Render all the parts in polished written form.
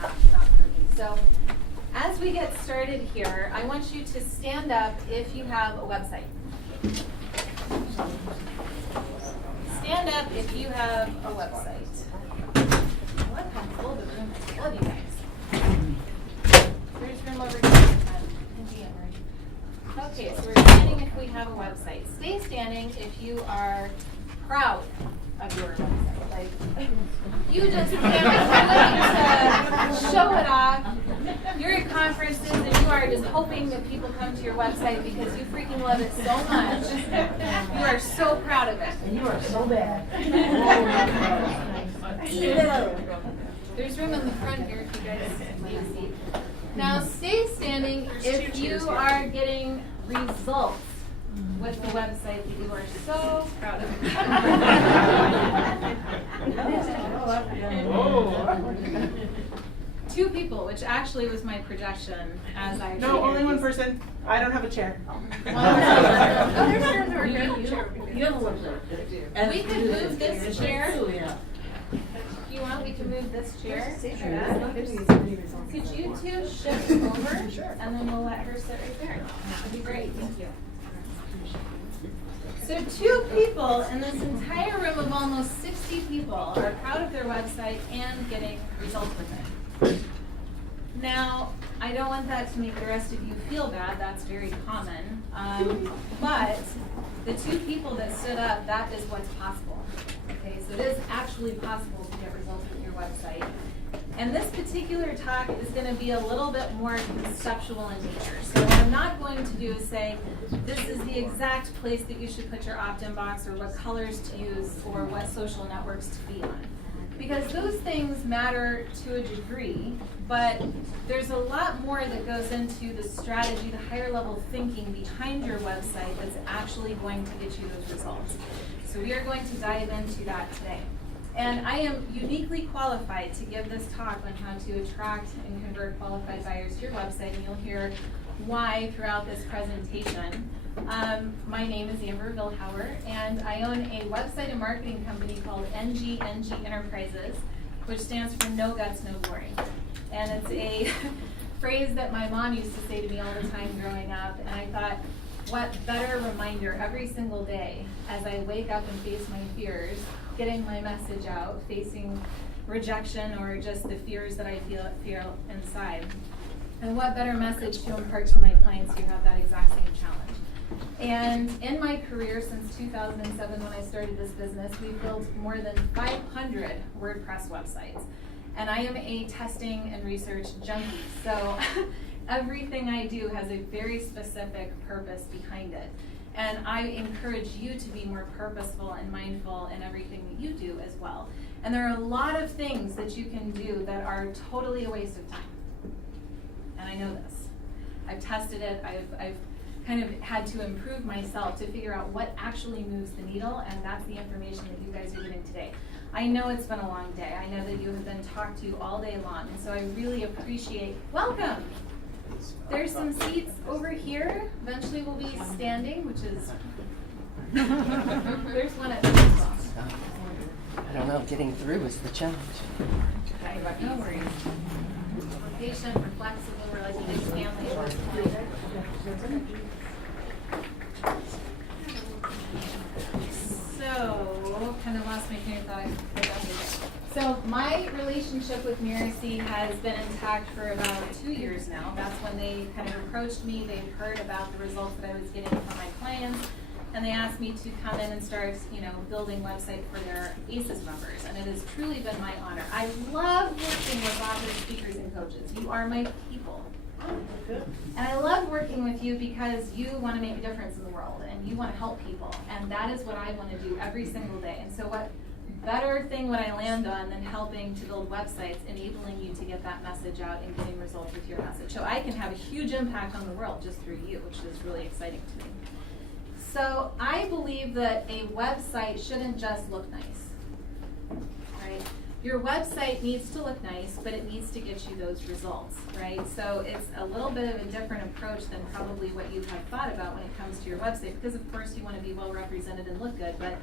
not for me. So as we get started here, I want you to stand up if you have a website. Stand up if you have a website. Look how full the room is. Love you guys. There's room over here. Okay, so we're standing if we have a website. Stay standing if you are proud of your website. Like, you just can't to show it off. You're at conferences and you are just hoping that people come to your website because you freaking love it so much. You are so proud of it. And you are so bad. There's room in the front here if you guys need a seat. Now stay standing if you are getting results with the website that you are so proud of. Two people, which actually was my projection as I No, only one person. I don't have a chair. You have a website. We can move this chair. If you want, we can move this chair. Could you two shift over, and then we'll let her sit right there. That'd be great. Thank you. So 2 people in this entire room of almost 60 people are proud of their website and getting results with it. Now, I don't want that to make the rest of you feel bad. That's very common. But the 2 people that stood up, that is what's possible. Okay, so it is actually possible to get results with your website. And this particular talk is going to be a little bit more conceptual in nature. So what I'm not going to do is say, this is the exact place that you should put your opt-in box, or what colors to use, or what social networks to be on. Because those things matter to a degree, but there's a lot more that goes into the strategy, the higher level thinking behind your website that's actually going to get you those results. So we are going to dive into that today. And I am uniquely qualified to give this talk on how to attract and convert qualified buyers to your website, and you'll hear why throughout this presentation. My name is Amber Vilhauer, and I own a website and marketing company called NG Enterprises, which stands for No Guts, No Glory. And it's a phrase that my mom used to say to me all the time growing up, and I thought, what better reminder every single day as I wake up and face my fears, getting my message out, facing rejection or just the fears that I feel inside. And what better message to impart to my clients who have that exact same challenge. And in my career since 2007 when I started this business, we've built more than 500 WordPress websites. And I am a testing and research junkie. So everything I do has a very specific purpose behind it. And I encourage you to be more purposeful and mindful in everything that you do as well. And there are a lot of things that you can do that are totally a waste of time. And I know this. I've tested it. I've kind of had to improve myself to figure out what actually moves the needle, and that's the information that you guys are getting today. I know it's been a long day. I know that you have been talked to all day long, and so I really appreciate, welcome. There's some seats over here. Eventually we'll be standing, which is, there's one at this as well. I don't know, getting through is the challenge. Okay, no worries. We're patient, we're flexible, we're like a big family. So, kind of lost my train of thought. So my relationship with Miracy has been intact for about 2 years now. That's when they kind of approached me. They'd heard about the results that I was getting from my clients, and they asked me to come in and start, building website for their ACES members. And it has truly been my honor. I love working with authors, speakers, and coaches. You are my people. And I love working with you because you want to make a difference in the world and you want to help people. And that is what I want to do every single day. And so what better thing would I land on than helping to build websites, enabling you to get that message out and getting results with your message. So I can have a huge impact on the world just through you, which is really exciting to me. So I believe that a website shouldn't just look nice, right? Your website needs to look nice, but it needs to get you those results, right? So it's a little bit of a different approach than probably what you have thought about when it comes to your website, because of course you want to be well represented and look good, but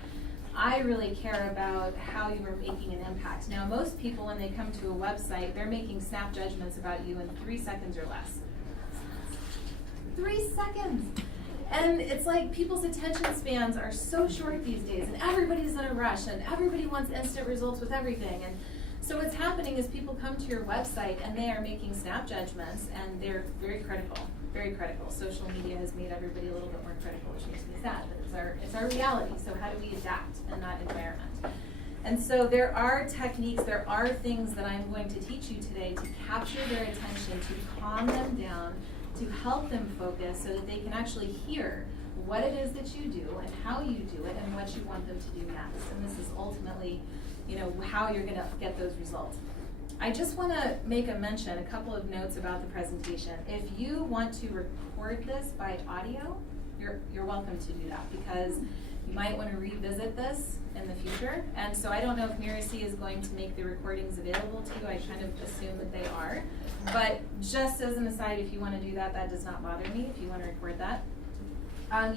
I really care about how you are making an impact. Now, most people, when they come to a website, they're making snap judgments about you in 3 seconds or less. 3 seconds! And it's like people's attention spans are so short these days, and everybody's in a rush, and everybody wants instant results with everything. And so what's happening is people come to your website and they are making snap judgments, and they're very critical, very critical. Social media has made everybody a little bit more critical, which makes me sad, but it's our reality. So how do we adapt in that environment? And so there are techniques, there are things that I'm going to teach you today to capture their attention, to calm them down, to help them focus so that they can actually hear what it is that you do and how you do it and what you want them to do next. And this is ultimately, how you're going to get those results. I just want to make a mention, a couple of notes about the presentation. If you want to record this by audio, you're welcome to do that, because you might want to revisit this in the future. And so I don't know if Miracy is going to make the recordings available to you. I kind of assume that they are. But just as an aside, if you want to do that, that does not bother me if you want to record that.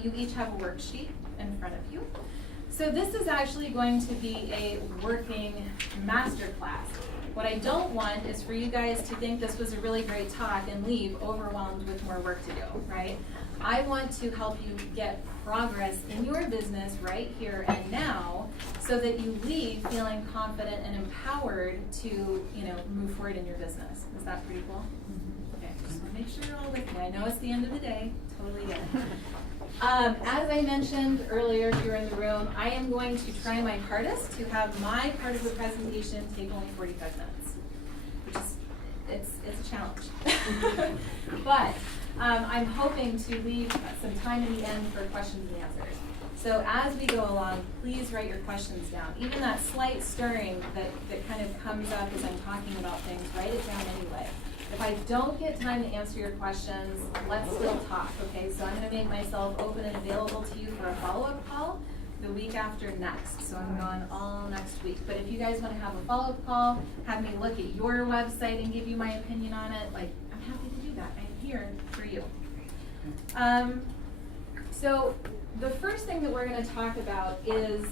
You each have a worksheet in front of you. So this is actually going to be a working masterclass. What I don't want is for you guys to think this was a really great talk and leave overwhelmed with more work to do, right? I want to help you get progress in your business right here and now, so that you leave feeling confident and empowered to, move forward in your business. Is that pretty cool? Okay, just want to make sure you're all with me. I know it's the end of the day, totally get it. As I mentioned earlier, if you're in the room, I am going to try my hardest to have my part of the presentation take only 45 minutes, which is, it's a challenge. But I'm hoping to leave some time in the end for questions and answers. So as we go along, please write your questions down. Even that slight stirring that kind of comes up as I'm talking about things, write it down anyway. If I don't get time to answer your questions, let's still talk, okay? So I'm going to make myself open and available to you for a follow-up call the week after next. So I'm gone all next week. But if you guys want to have a follow-up call, have me look at your website and give you my opinion on it, I'm happy to do that. I'm here for you. So the first thing that we're going to talk about is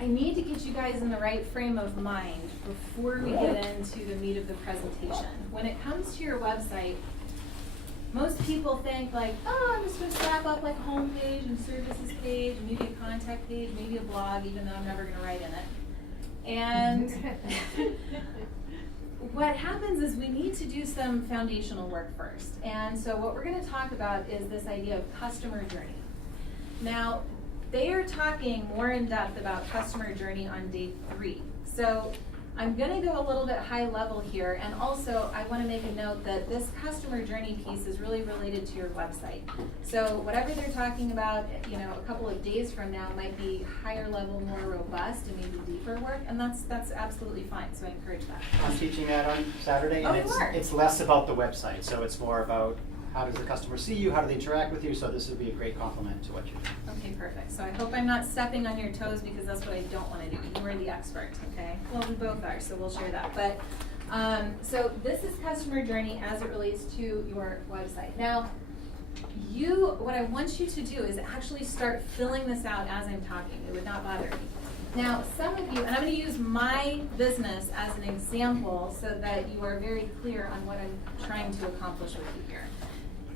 I need to get you guys in the right frame of mind before we get into the meat of the presentation. When it comes to your website, most people think I'm just going to slap up a homepage and services page, and maybe a contact page, maybe a blog, even though I'm never going to write in it. And what happens is we need to do some foundational work first. And so what we're going to talk about is this idea of customer journey. Now, they are talking more in depth about customer journey on day 3. So I'm going to go a little bit high level here, and also I want to make a note that this customer journey piece is really related to your website. So whatever they're talking about, a couple of days from now might be higher level, more robust, and maybe deeper work, and that's absolutely fine. So I encourage that. I'm teaching that on Saturday, and it's less about the website, so it's more about how does the customer see you, how do they interact with you, so this would be a great compliment to what you're doing. Okay, perfect. So I hope I'm not stepping on your toes, because that's what I don't want to do. You are the expert, okay? Well, we both are, so we'll share that. But so this is customer journey as it relates to your website. Now, what I want you to do is actually start filling this out as I'm talking. It would not bother me. Now, some of you, and I'm going to use my business as an example so that you are very clear on what I'm trying to accomplish with you here.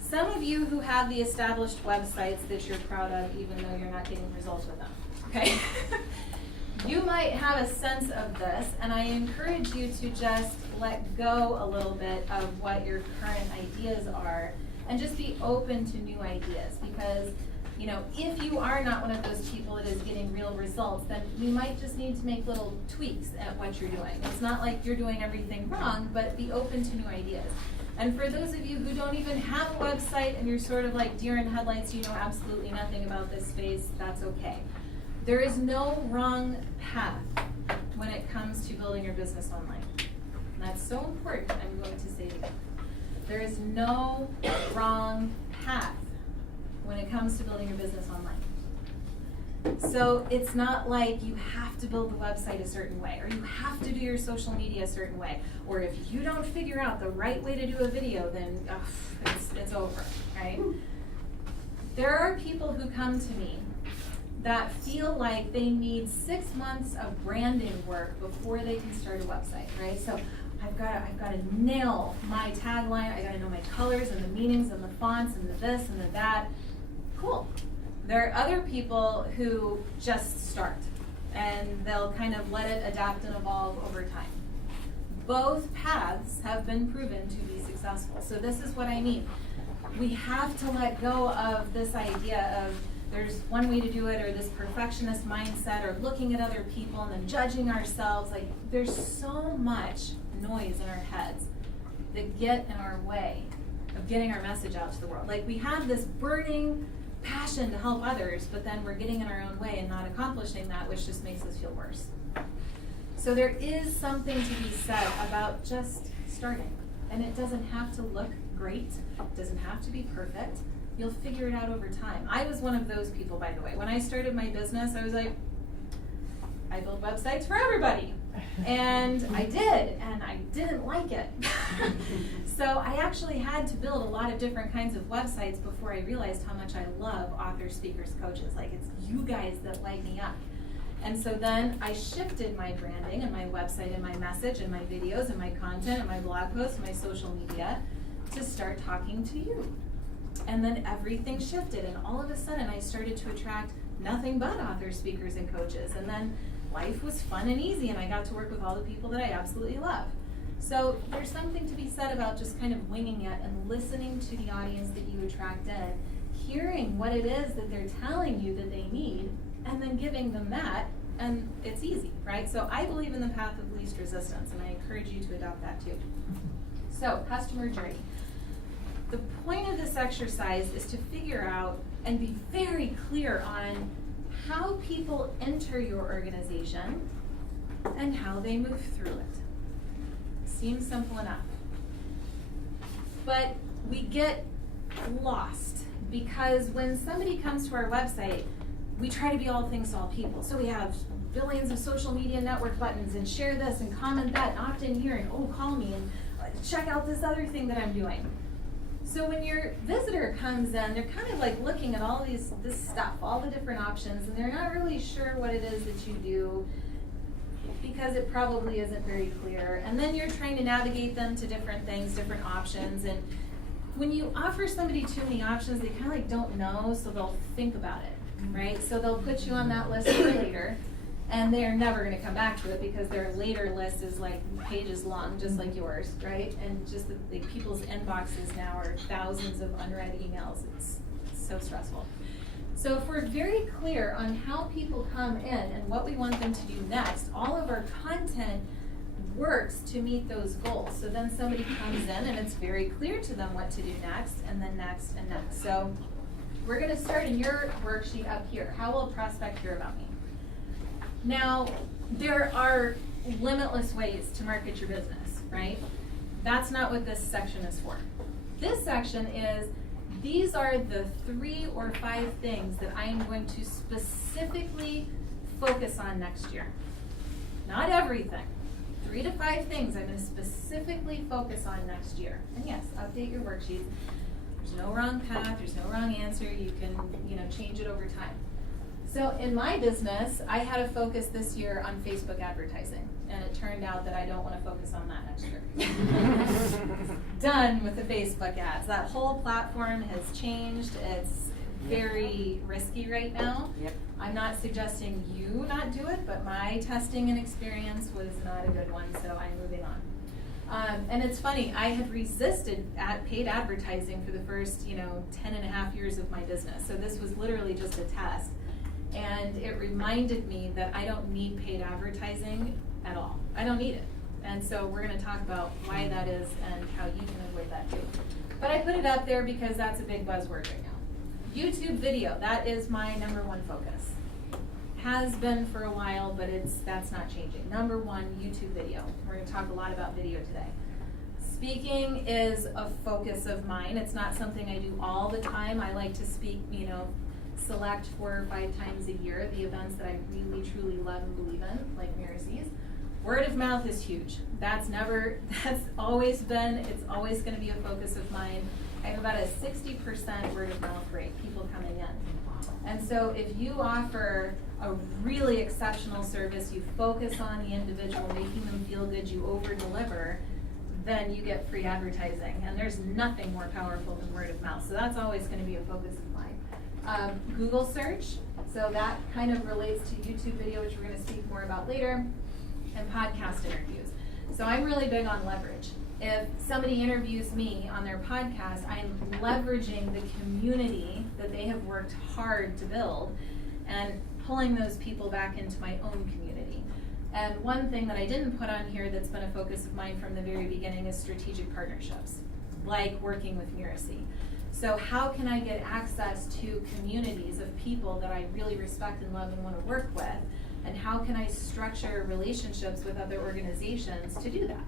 Some of you who have the established websites that you're proud of, even though you're not getting results with them, okay? You might have a sense of this, and I encourage you to just let go a little bit of what your current ideas are and just be open to new ideas, because if you are not one of those people that is getting real results, then we might just need to make little tweaks at what you're doing. It's not like you're doing everything wrong, but be open to new ideas. And for those of you who don't even have a website and you're sort of like deer in headlights, you know absolutely nothing about this space, that's okay. There is no wrong path when it comes to building your business online. And that's so important, I'm going to say it again. There is no wrong path when it comes to building your business online. So it's not like you have to build the website a certain way, or you have to do your social media a certain way, or if you don't figure out the right way to do a video, then it's over, right? There are people who come to me that feel like they need 6 months of branding work before they can start a website, right? So I've got to nail my tagline, I got to know my colors and the meanings and the fonts and the this and the that. Cool. There are other people who just start and they'll kind of let it adapt and evolve over time. Both paths have been proven to be successful. So this is what I mean. We have to let go of this idea of there's one way to do it, or this perfectionist mindset, or looking at other people and then judging ourselves. Like, there's so much noise in our heads that get in our way of getting our message out to the world. Like, we have this burning passion to help others, but then we're getting in our own way and not accomplishing that, which just makes us feel worse. So there is something to be said about just starting. And it doesn't have to look great. It doesn't have to be perfect. You'll figure it out over time. I was one of those people, by the way. When I started my business, I was like, I build websites for everybody. And I did, and I didn't like it. So I actually had to build a lot of different kinds of websites before I realized how much I love authors, speakers, coaches. Like, it's you guys that light me up. And so then I shifted my branding and my website and my message and my videos and my content and my blog posts and my social media to start talking to you. And then everything shifted, and all of a sudden I started to attract nothing but authors, speakers, and coaches. And then life was fun and easy, and I got to work with all the people that I absolutely love. So there's something to be said about just kind of winging it and listening to the audience that you attract in, hearing what it is that they're telling you that they need, and then giving them that, and it's easy, right? So I believe in the path of least resistance, and I encourage you to adopt that too. So, customer journey. The point of this exercise is to figure out and be very clear on how people enter your organization and how they move through it. Seems simple enough. But we get lost because when somebody comes to our website, we try to be all things to all people. So we have billions of social media network buttons and share this and comment that and opt in here and oh, call me and check out this other thing that I'm doing. So when your visitor comes in, they're kind of like looking at all this stuff, all the different options, and they're not really sure what it is that you do because it probably isn't very clear. And then you're trying to navigate them to different things, different options. And when you offer somebody too many options, they kind of like don't know, so they'll think about it, right? So they'll put you on that list for later, and they're never going to come back to it because their later list is like pages long, just like yours, right? And just the people's inboxes now are thousands of unread emails. It's so stressful. So if we're very clear on how people come in and what we want them to do next, all of our content works to meet those goals. So then somebody comes in and it's very clear to them what to do next, and then next and next. So we're going to start in your worksheet up here. How will a prospect hear about me? Now, there are limitless ways to market your business, right? That's not what this section is for. This section is, these are the 3 or 5 things that I am going to specifically focus on next year. Not everything. 3 to 5 things I'm going to specifically focus on next year. And yes, update your worksheets. There's no wrong path, there's no wrong answer. You can, change it over time. So in my business, I had a focus this year on Facebook advertising, and it turned out that I don't want to focus on that next year. Done with the Facebook ads. That whole platform has changed. It's very risky right now. Yep. I'm not suggesting you not do it, but my testing and experience was not a good one, so I'm moving on. And it's funny, I had resisted paid advertising for the first, 10 and a half years of my business. So this was literally just a test. And it reminded me that I don't need paid advertising at all. I don't need it. And so we're going to talk about why that is and how you can avoid that too. But I put it up there because that's a big buzzword right now. YouTube video, that is my #1 focus. Has been for a while, but that's not changing. #1, YouTube video. We're going to talk a lot about video today. Speaking is a focus of mine. It's not something I do all the time. I like to speak, select 4 or 5 times a year, the events that I really, truly love and believe in, like Miracles. Word of mouth is huge. That's always been, it's always going to be a focus of mine. I have about a 60% word of mouth rate, people coming in. And so if you offer a really exceptional service, you focus on the individual, making them feel good, you over-deliver, then you get free advertising. And there's nothing more powerful than word of mouth. So that's always going to be a focus of mine. Google search, so that kind of relates to YouTube video, which we're going to speak more about later, and podcast interviews. So I'm really big on leverage. If somebody interviews me on their podcast, I'm leveraging the community that they have worked hard to build and pulling those people back into my own community. And one thing that I didn't put on here that's been a focus of mine from the very beginning is strategic partnerships, like working with Miracy. So how can I get access to communities of people that I really respect and love and want to work with? And how can I structure relationships with other organizations to do that?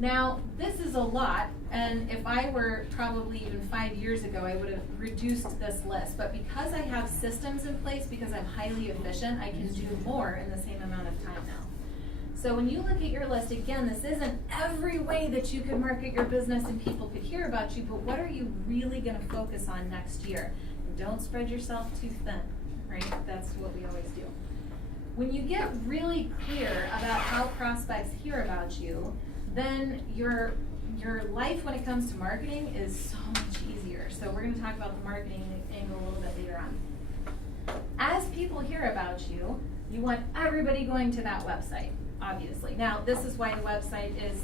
Now, this is a lot, and if I were probably even 5 years ago, I would have reduced this list. But because I have systems in place, because I'm highly efficient, I can do more in the same amount of time now. So when you look at your list, again, this isn't every way that you could market your business and people could hear about you, but what are you really going to focus on next year? And don't spread yourself too thin, right? That's what we always do. When you get really clear about how prospects hear about you, then your life when it comes to marketing is so much easier. So we're going to talk about the marketing angle a little bit later on. As people hear about you, you want everybody going to that website, obviously. Now, this is why the website is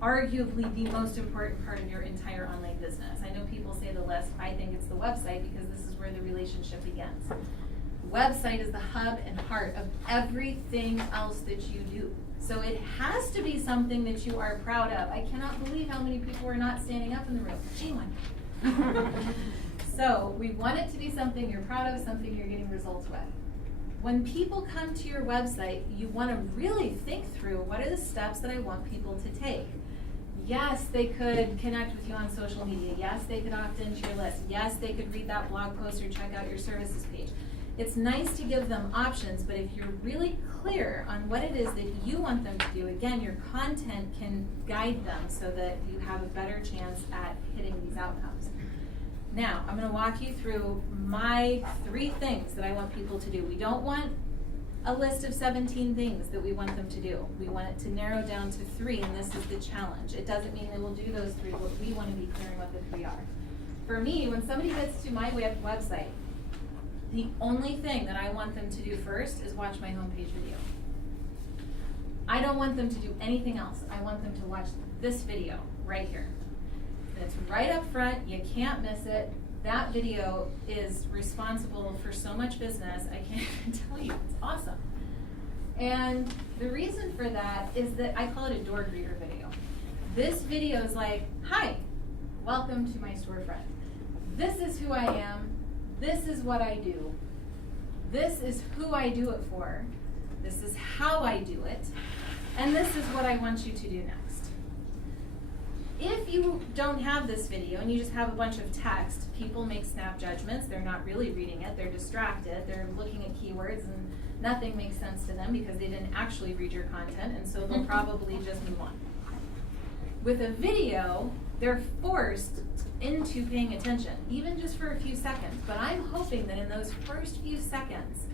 arguably the most important part of your entire online business. I know people say the list. I think it's the website because this is where the relationship begins. The website is the hub and heart of everything else that you do. So it has to be something that you are proud of. I cannot believe how many people are not standing up in the room. Shame on you. So we want it to be something you're proud of, something you're getting results with. When people come to your website, you want to really think through what are the steps that I want people to take. Yes, they could connect with you on social media. Yes, they could opt into your list. Yes, they could read that blog post or check out your services page. It's nice to give them options, but if you're really clear on what it is that you want them to do, again, your content can guide them so that you have a better chance at hitting these outcomes. Now, I'm going to walk you through my 3 things that I want people to do. We don't want a list of 17 things that we want them to do. We want it to narrow down to 3, and this is the challenge. It doesn't mean they will do those 3, but we want to be clear on what the 3 are. For me, when somebody gets to my website, the only thing that I want them to do first is watch my homepage video. I don't want them to do anything else. I want them to watch this video right here. It's right up front. You can't miss it. That video is responsible for so much business. I can't even tell you. It's awesome. And the reason for that is that I call it a door greeter video. This video is like, hi, welcome to my storefront. This is who I am. This is what I do. This is who I do it for. This is how I do it. And this is what I want you to do next. If you don't have this video and you just have a bunch of text, people make snap judgments. They're not really reading it. They're distracted. They're looking at keywords and nothing makes sense to them because they didn't actually read your content, and so they'll probably just move on. With a video, they're forced into paying attention, even just for a few seconds. But I'm hoping that in those first few seconds,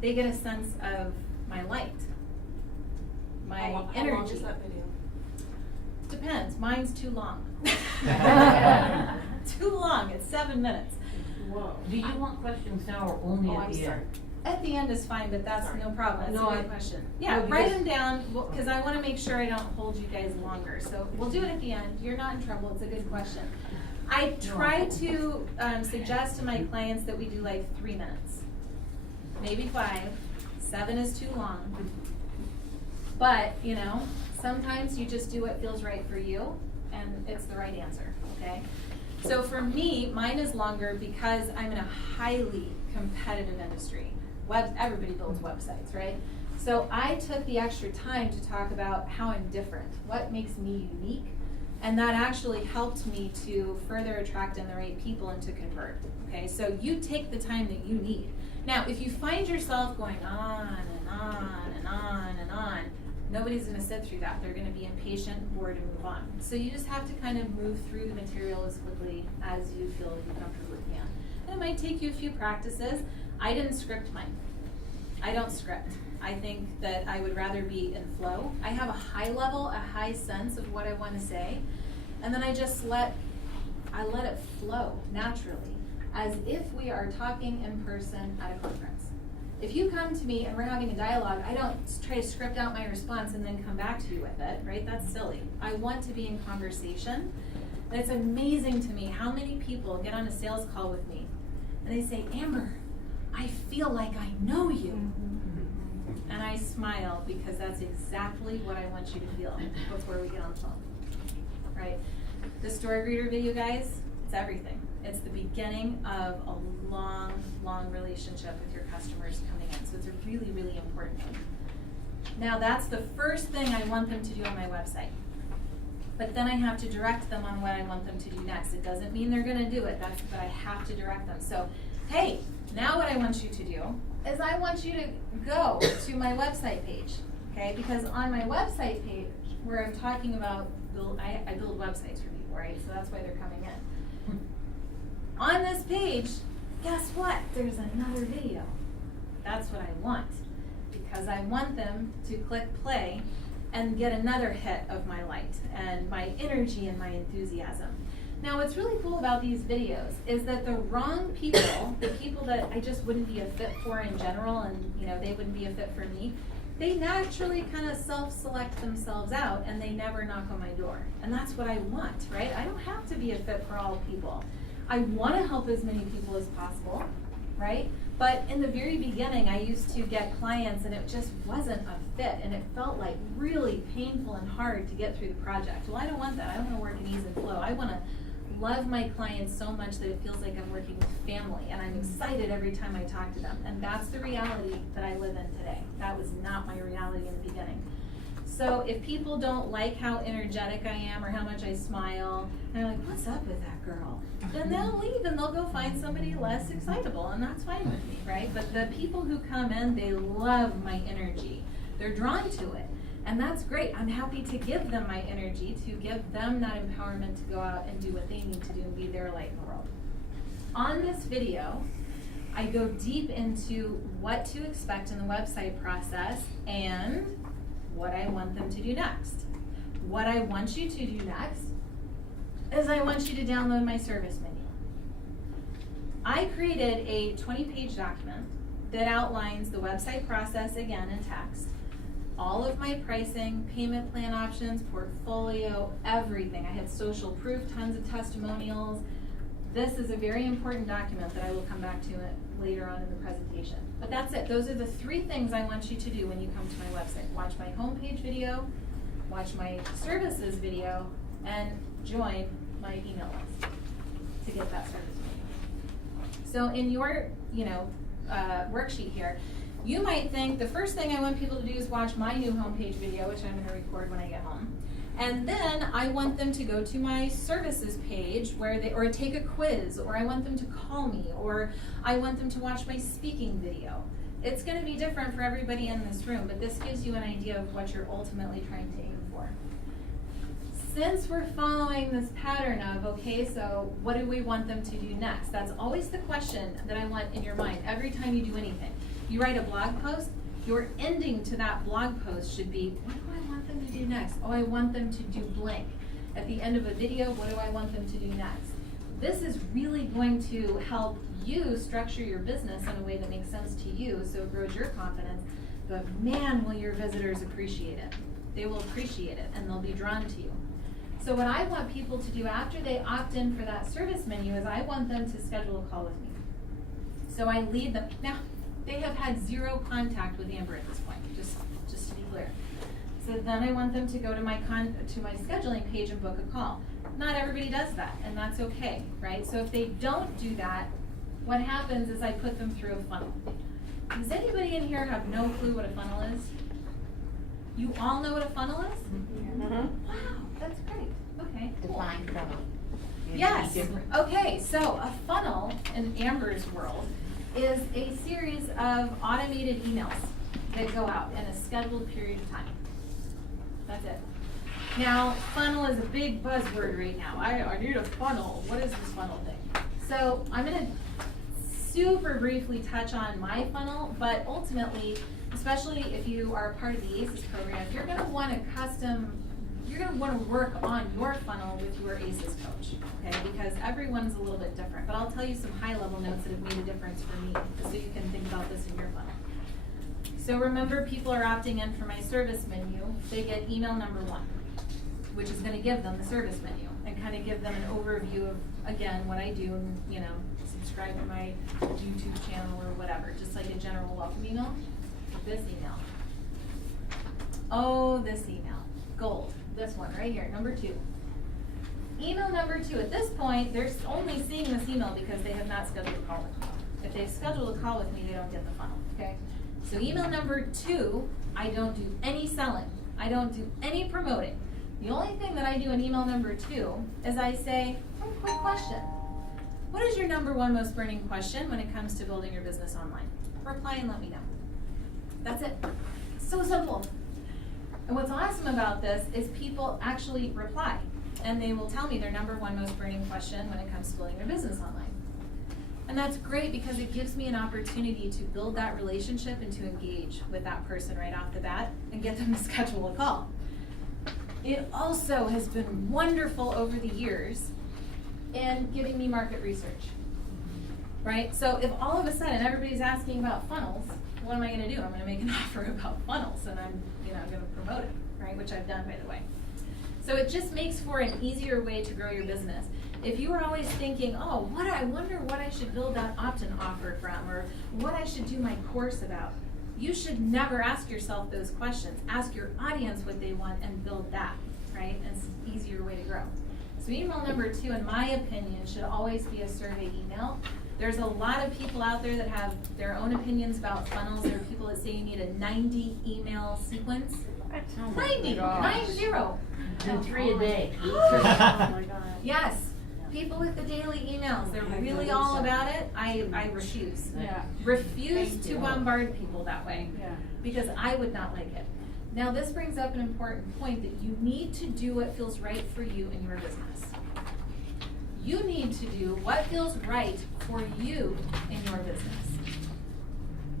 they get a sense of my light, my energy. How long is that video? Depends. Mine's too long. Too long. It's 7 minutes. Whoa. Do you want questions now or only at the end? At the end is fine, but that's no problem. That's a good question. Yeah, no, write them down because I want to make sure I don't hold you guys longer. So we'll do it at the end. You're not in trouble. It's a good question. I try to suggest to my clients that we do like 3 minutes, maybe 5. 7 is too long. But, you know, sometimes you just do what feels right for you, and it's the right answer, okay? So for me, mine is longer because I'm in a highly competitive industry. Everybody builds websites, right? So I took the extra time to talk about how I'm different, what makes me unique, and that actually helped me to further attract in the right people and to convert, okay? So you take the time that you need. Now, if you find yourself going on and on and on and on, nobody's going to sit through that. They're going to be impatient, bored, and move on. So you just have to kind of move through the material as quickly as you feel you're comfortable with. And it might take you a few practices. I didn't script mine. I don't script. I think that I would rather be in flow. I have a high level, a high sense of what I want to say, and then I let it flow naturally, as if we are talking in person at a conference. If you come to me and we're having a dialogue, I don't try to script out my response and then come back to you with it, right? That's silly. I want to be in conversation. And it's amazing to me how many people get on a sales call with me and they say, Amber, I feel like I know you. And I smile because that's exactly what I want you to feel before we get on the phone, right? The story reader video, guys, it's everything. It's the beginning of a long, long relationship with your customers coming in. So it's a really, really important thing. Now that's the first thing I want them to do on my website. But then I have to direct them on what I want them to do next. It doesn't mean they're gonna do it, but I have to direct them. So, hey, now what I want you to do is I want you to go to my website page, okay? Because on my website page, where I'm talking about, I build websites for people, right? So that's why they're coming in. On this page, guess what? There's another video. That's what I want, because I want them to click play and get another hit of my light and my energy and my enthusiasm. Now, what's really cool about these videos is that the wrong people, the people that I just wouldn't be a fit for in general, and they wouldn't be a fit for me, they naturally kind of self-select themselves out and they never knock on my door. And that's what I want, right? I don't have to be a fit for all people. I want to help as many people as possible, right? But in the very beginning, I used to get clients and it just wasn't a fit, and it felt like really painful and hard to get through the project. Well, I don't want that. I want to work in ease and flow. I want to love my clients so much that it feels like I'm working with family, and I'm excited every time I talk to them. And that's the reality that I live in today. That was not my reality in the beginning. So if people don't like how energetic I am or how much I smile, and they're like, what's up with that girl? Then they'll leave and they'll go find somebody less excitable, and that's fine with me, right? But the people who come in, they love my energy. They're drawn to it. And that's great. I'm happy to give them my energy, to give them that empowerment to go out and do what they need to do and be their light in the world. On this video, I go deep into what to expect in the website process and what I want them to do next. What I want you to do next is I want you to download my service menu. I created a 20-page document that outlines the website process again in text, all of my pricing, payment plan options, portfolio, everything. I had social proof, tons of testimonials. This is a very important document that I will come back to later on in the presentation. But that's it. Those are the 3 things I want you to do when you come to my website. Watch my homepage video, watch my services video, and join my email list to get that service video. So in your worksheet here, you might think the first thing I want people to do is watch my new homepage video, which I'm going to record when I get home. And then I want them to go to my services page or take a quiz, or I want them to call me, or I want them to watch my speaking video. It's going to be different for everybody in this room, but this gives you an idea of what you're ultimately trying to aim for. Since we're following this pattern of, okay, so what do we want them to do next? That's always the question that I want in your mind every time you do anything. You write a blog post, your ending to that blog post should be, what do I want them to do next? Oh, I want them to do blank. At the end of a video, what do I want them to do next? This is really going to help you structure your business in a way that makes sense to you, so it grows your confidence. But man, will your visitors appreciate it. They will appreciate it, and they'll be drawn to you. So what I want people to do after they opt in for that service menu is I want them to schedule a call with me. So I lead them. Now, they have had 0 contact with Amber at this point, just to be clear. So then I want them to go to my scheduling page and book a call. Not everybody does that, and that's okay, right? So if they don't do that, what happens is I put them through a funnel. Does anybody in here have no clue what a funnel is? You all know what a funnel is? Mm-hmm. Wow, that's great. Okay, cool. Define funnel. Yes. Okay, so a funnel in Amber's world is a series of automated emails that go out in a scheduled period of time. That's it. Now, funnel is a big buzzword right now. I need a funnel. What is this funnel thing? So I'm going to super briefly touch on my funnel, but ultimately, especially if you are part of the ACES program, you're gonna wanna work on your funnel with your ACES coach, okay? Because everyone's a little bit different, but I'll tell you some high-level notes that have made a difference for me, so you can think about this in your funnel. So remember, people are opting in for my service menu. They get email number 1, which is gonna give them the service menu and kind of give them an overview of, again, what I do, and, you know, subscribe to my YouTube channel or whatever, just like a general welcome email. This email. Oh, this email. Gold. This one right here, number 2. Email number 2, at this point, they're only seeing this email because they have not scheduled a call with me. If they've scheduled a call with me, they don't get the funnel, okay? So email number 2, I don't do any selling. I don't do any promoting. The only thing that I do in email number 2 is I say, oh, quick question. What is your number 1 most burning question when it comes to building your business online? Reply and let me know. That's it. So simple. And what's awesome about this is people actually reply, and they will tell me their number 1 most burning question when it comes to building their business online. And that's great because it gives me an opportunity to build that relationship and to engage with that person right off the bat and get them to schedule a call. It also has been wonderful over the years in giving me market research, right? So if all of a sudden everybody's asking about funnels, what am I gonna do? I'm gonna make an offer about funnels, and I'm gonna promote it, right? Which I've done, by the way. So it just makes for an easier way to grow your business. If you are always thinking, oh, I wonder what I should build that opt-in offer from, or what I should do my course about, you should never ask yourself those questions. Ask your audience what they want and build that, right? And it's an easier way to grow. So email number 2, in my opinion, should always be a survey email. There's a lot of people out there that have their own opinions about funnels. There are people that say you need a 90 email sequence. Oh my 90, gosh. 90. And 3 a day. Oh my God. Yes, people with the daily emails, they're really all about it. I refuse. Yeah. Refuse Thank to you. bombard people that way. Yeah. Because I would not like it. Now this brings up an important point that you need to do what feels right for you in your business. You need to do what feels right for you in your business.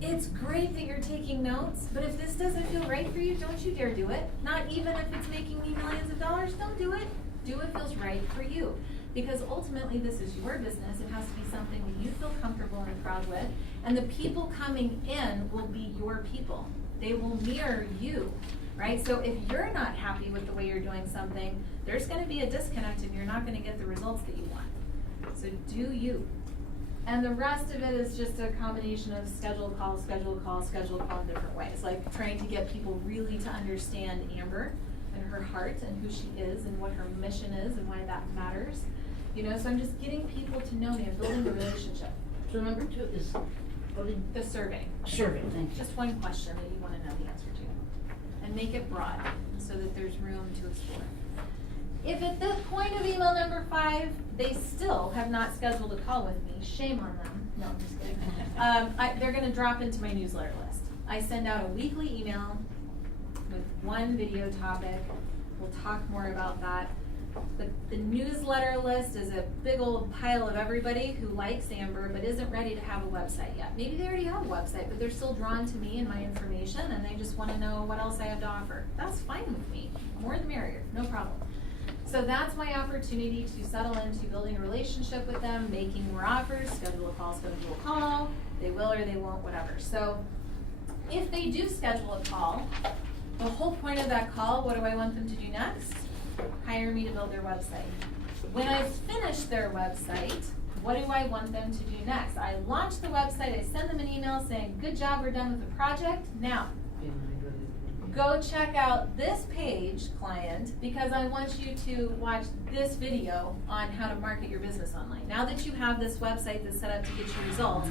It's great that you're taking notes, but if this doesn't feel right for you, don't you dare do it. Not even if it's making me millions of dollars, don't do it. Do what feels right for you. Because ultimately this is your business. It has to be something that you feel comfortable and proud with. And the people coming in will be your people. They will mirror you, right? So if you're not happy with the way you're doing something, there's gonna be a disconnect and you're not gonna get the results that you want. So do you. And the rest of it is just a combination of schedule call, schedule call, schedule call in different ways. Like trying to get people really to understand Amber and her heart and who she is and what her mission is and why that matters. So I'm just getting people to know me and building a relationship. So number 2 is The survey. survey, thank you. Just one question that you want to know the answer to. And make it broad so that there's room to explore. If at the point of email number 5, they still have not scheduled a call with me, shame on them. No, I'm just kidding. They're going to drop into my newsletter list. I send out a weekly email with one video topic. We'll talk more about that. But the newsletter list is a big old pile of everybody who likes Amber but isn't ready to have a website yet. Maybe they already have a website, but they're still drawn to me and my information, and they just want to know what else I have to offer. That's fine with me. More the merrier, no problem. So that's my opportunity to settle into building a relationship with them, making more offers, schedule a call. They will or they won't, whatever. So if they do schedule a call, the whole point of that call, what do I want them to do next? Hire me to build their website. When I've finished their website, what do I want them to do next? I launch the website, I send them an email saying, good job, we're done with the project. Now, go check out this page, client, because I want you to watch this video on how to market your business online. Now that you have this website that's set up to get you results,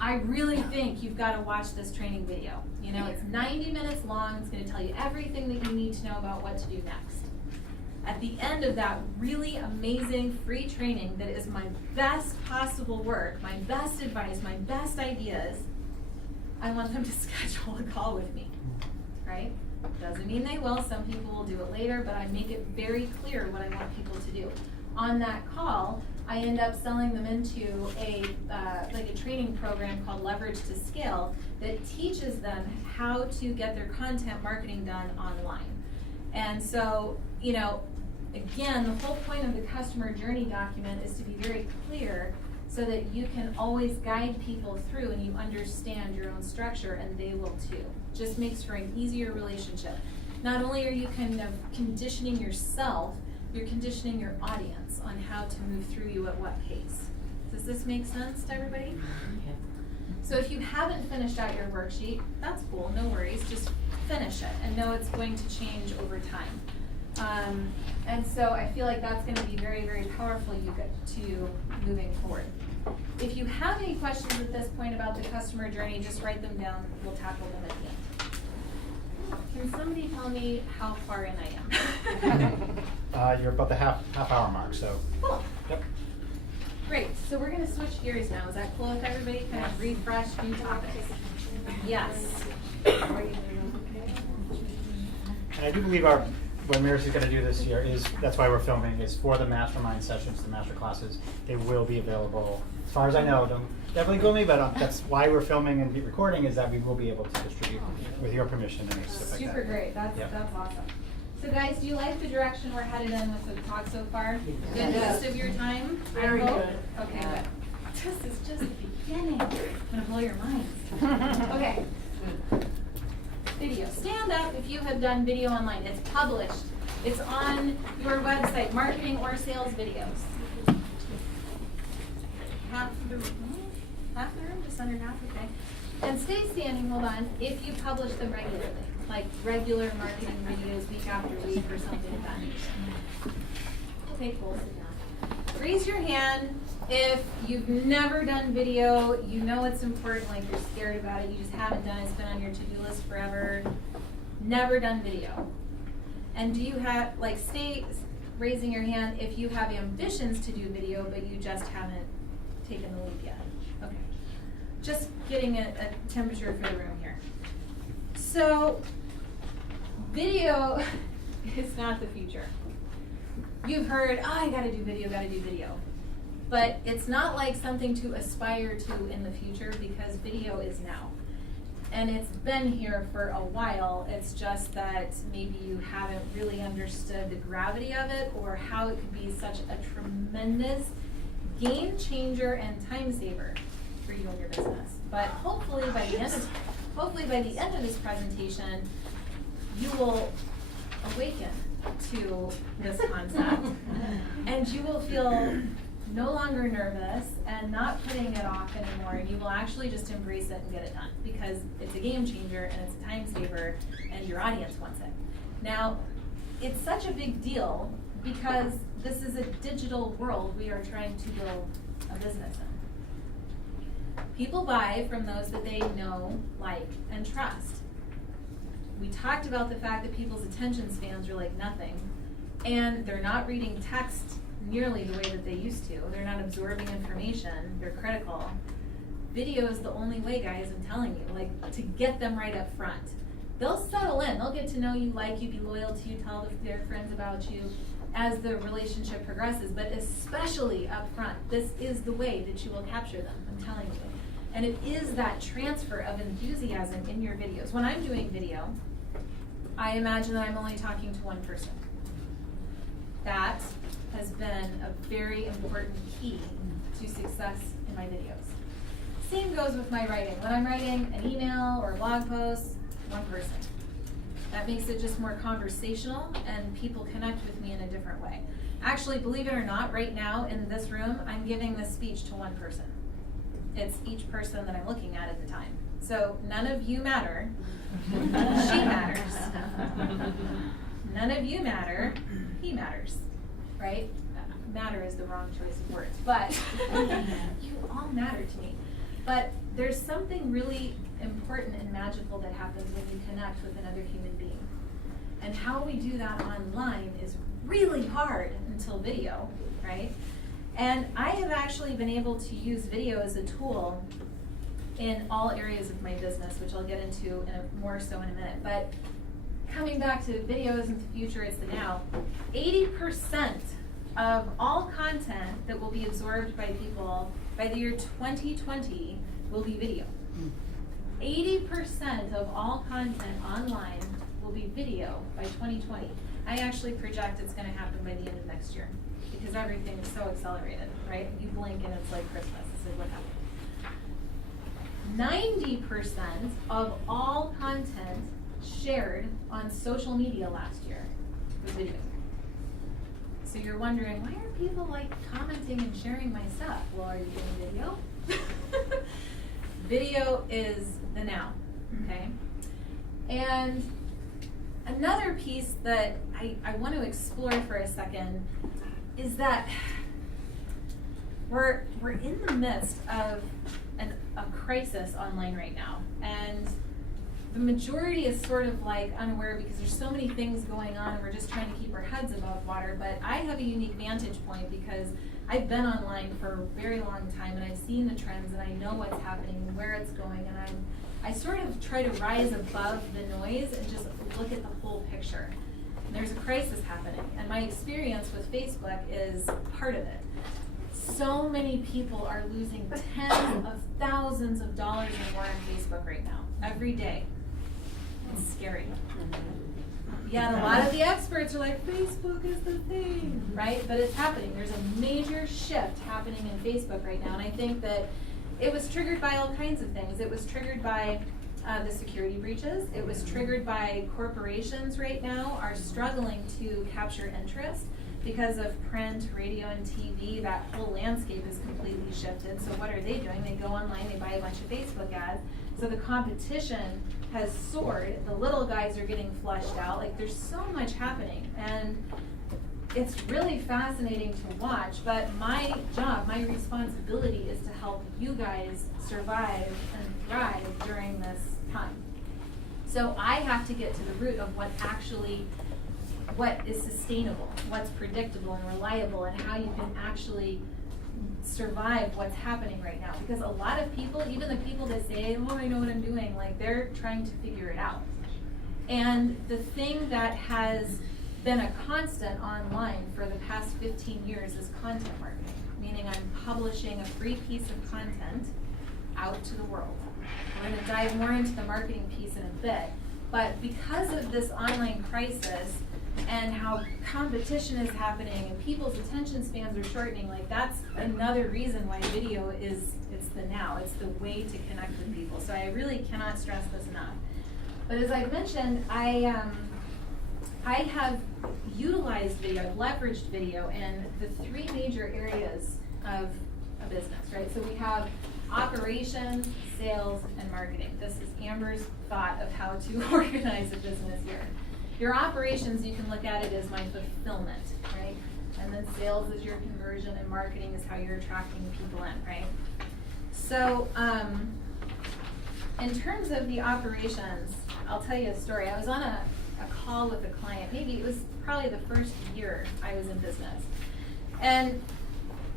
I really think you've got to watch this training video. It's 90 minutes long. It's going to tell you everything that you need to know about what to do next. At the end of that really amazing free training that is my best possible work, my best advice, my best ideas, I want them to schedule a call with me, right? Doesn't mean they will. Some people will do it later, but I make it very clear what I want people to do. on that call, I end up selling them into like a training program called Leverage to Scale that teaches them how to get their content marketing done online. And so, you know, again, the whole point of the customer journey document is to be very clear so that you can always guide people through and you understand your own structure, and they will too. Just makes for an easier relationship. Not only are you kind of conditioning yourself, you're conditioning your audience on how to move through you at what pace. Does this make sense to everybody? So if you haven't finished out your worksheet, that's cool, no worries, just finish it and know it's going to change over time. And so I feel like that's going to be very, very powerful you get to moving forward. If you have any questions at this point about the customer journey, just write them down, we'll tackle them at the end. Can somebody tell me how far in I am? You're about the half hour mark, so. Cool. Yep. Great, so we're gonna switch gears now. Is that cool with everybody? Kind of refresh new topics? Yes. And I do believe what Maris is going to do this year is, that's why we're filming, is for the mastermind sessions, the master classes. They will be available, as far as I know, don't definitely Google me, but that's why we're filming and recording, is that we will be able to distribute with your permission and stuff like that. Super great, that's awesome. So guys, do you like the direction we're headed in with the talk so far? Good use of your time? Very I hope? good. Okay, good. This is just the beginning. I'm gonna blow your minds. Okay. Video. Stand up if you have done video online. It's published. It's on your website, marketing or sales videos. Half the room, just under half, okay. And stay standing, hold on, if you publish them regularly, like regular marketing videos week after week or something like that. Okay, cool, sit down. Raise your hand if you've never done video, you know it's important, like you're scared about it, you just haven't done it, it's been on your to-do list forever, never done video. And do you have, like, stay raising your hand if you have ambitions to do video, but you just haven't taken the leap yet. Okay. Just getting a temperature for the room here. So, video is not the future. You've heard, oh, I gotta do video. But it's not like something to aspire to in the future, because video is now. And it's been here for a while, it's just that maybe you haven't really understood the gravity of it or how it could be such a tremendous game changer and time saver for you and your business. But hopefully by the end of this presentation, you will awaken to this concept and you will feel no longer nervous and not putting it off anymore, and you will actually just embrace it and get it done, because it's a game changer and it's a time saver and your audience wants it. Now, it's such a big deal because this is a digital world we are trying to build a business in. People buy from those that they know, like, and trust. We talked about the fact that people's attention spans are like nothing, and they're not reading text nearly the way that they used to. They're not absorbing information, they're critical. Video is the only way, guys, I'm telling you, like, to get them right up front. They'll settle in, they'll get to know you, like you, be loyal to you, tell their friends about you as the relationship progresses, but especially up front, this is the way that you will capture them, I'm telling you. And it is that transfer of enthusiasm in your videos. When I'm doing video, I imagine that I'm only talking to one person. That has been a very important key to success in my videos. Same goes with my writing. When I'm writing an email or a blog post, one person. That makes it just more conversational and people connect with me in a different way. Actually, believe it or not, right now in this room, I'm giving this speech to one person. It's each person that I'm looking at the time. So none of you matter. She matters. None of you matter. He matters. Right? Matter is the wrong choice of words, but you all matter to me. But there's something really important and magical that happens when you connect with another human being. And how we do that online is really hard until video, right? And I have actually been able to use video as a tool in all areas of my business, which I'll get into more so in a minute. But coming back to video isn't the future, it's the now. 80% of all content that will be absorbed by people by the year 2020 will be video. 80% of all content online will be video by 2020. I actually project it's gonna happen by the end of next year because everything is so accelerated, right? You blink and it's like Christmas, it's like what happened. 90% of all content shared on social media last year was video. So you're wondering, why are people like commenting and sharing my stuff? Well, are you doing video? Video is the now, okay? And another piece that I want to explore for a second is that we're in the midst of a crisis online right now. And the majority is sort of like unaware because there's so many things going on and we're just trying to keep our heads above water. But I have a unique vantage point because I've been online for a very long time and I've seen the trends and I know what's happening and where it's going, and I sort of try to rise above the noise and just look at the whole picture. And there's a crisis happening, and my experience with Facebook is part of it. So many people are losing tens of thousands of dollars or more on Facebook right now, every day. It's scary. Yet a lot of the experts are like, Facebook is the thing, right? But it's happening. There's a major shift happening in Facebook right now, and I think that it was triggered by all kinds of things. It was triggered by the security breaches. It was triggered by corporations right now are struggling to capture interest because of print, radio, and TV. That whole landscape is completely shifted. So what are they doing? They go online, they buy a bunch of Facebook ads. So the competition has soared. The little guys are getting flushed out. Like, there's so much happening. And it's really fascinating to watch, but my job, my responsibility is to help you guys survive and thrive during this time. So I have to get to the root of what is sustainable, what's predictable and reliable, and how you can actually survive what's happening right now. Because a lot of people, even the people that say, oh, I know what I'm doing, like, they're trying to figure it out. And the thing that has been a constant online for the past 15 years is content marketing, meaning I'm publishing a free piece of content out to the world. We're going to dive more into the marketing piece in a bit, but because of this online crisis and how competition is happening and people's attention spans are shortening, like, that's another reason why video it's the now, it's the way to connect with people. So I really cannot stress this enough. But as I mentioned, I have utilized video, I've leveraged video in the three major areas of a business, right? So we have operations, sales, and marketing. This is Amber's thought of how to organize a business here. Your operations, you can look at it as my fulfillment, right? And then sales is your conversion, and marketing is how you're attracting people in, right? So in terms of the operations, I'll tell you a story. I was on a call with a client, maybe it was probably the first year I was in business. And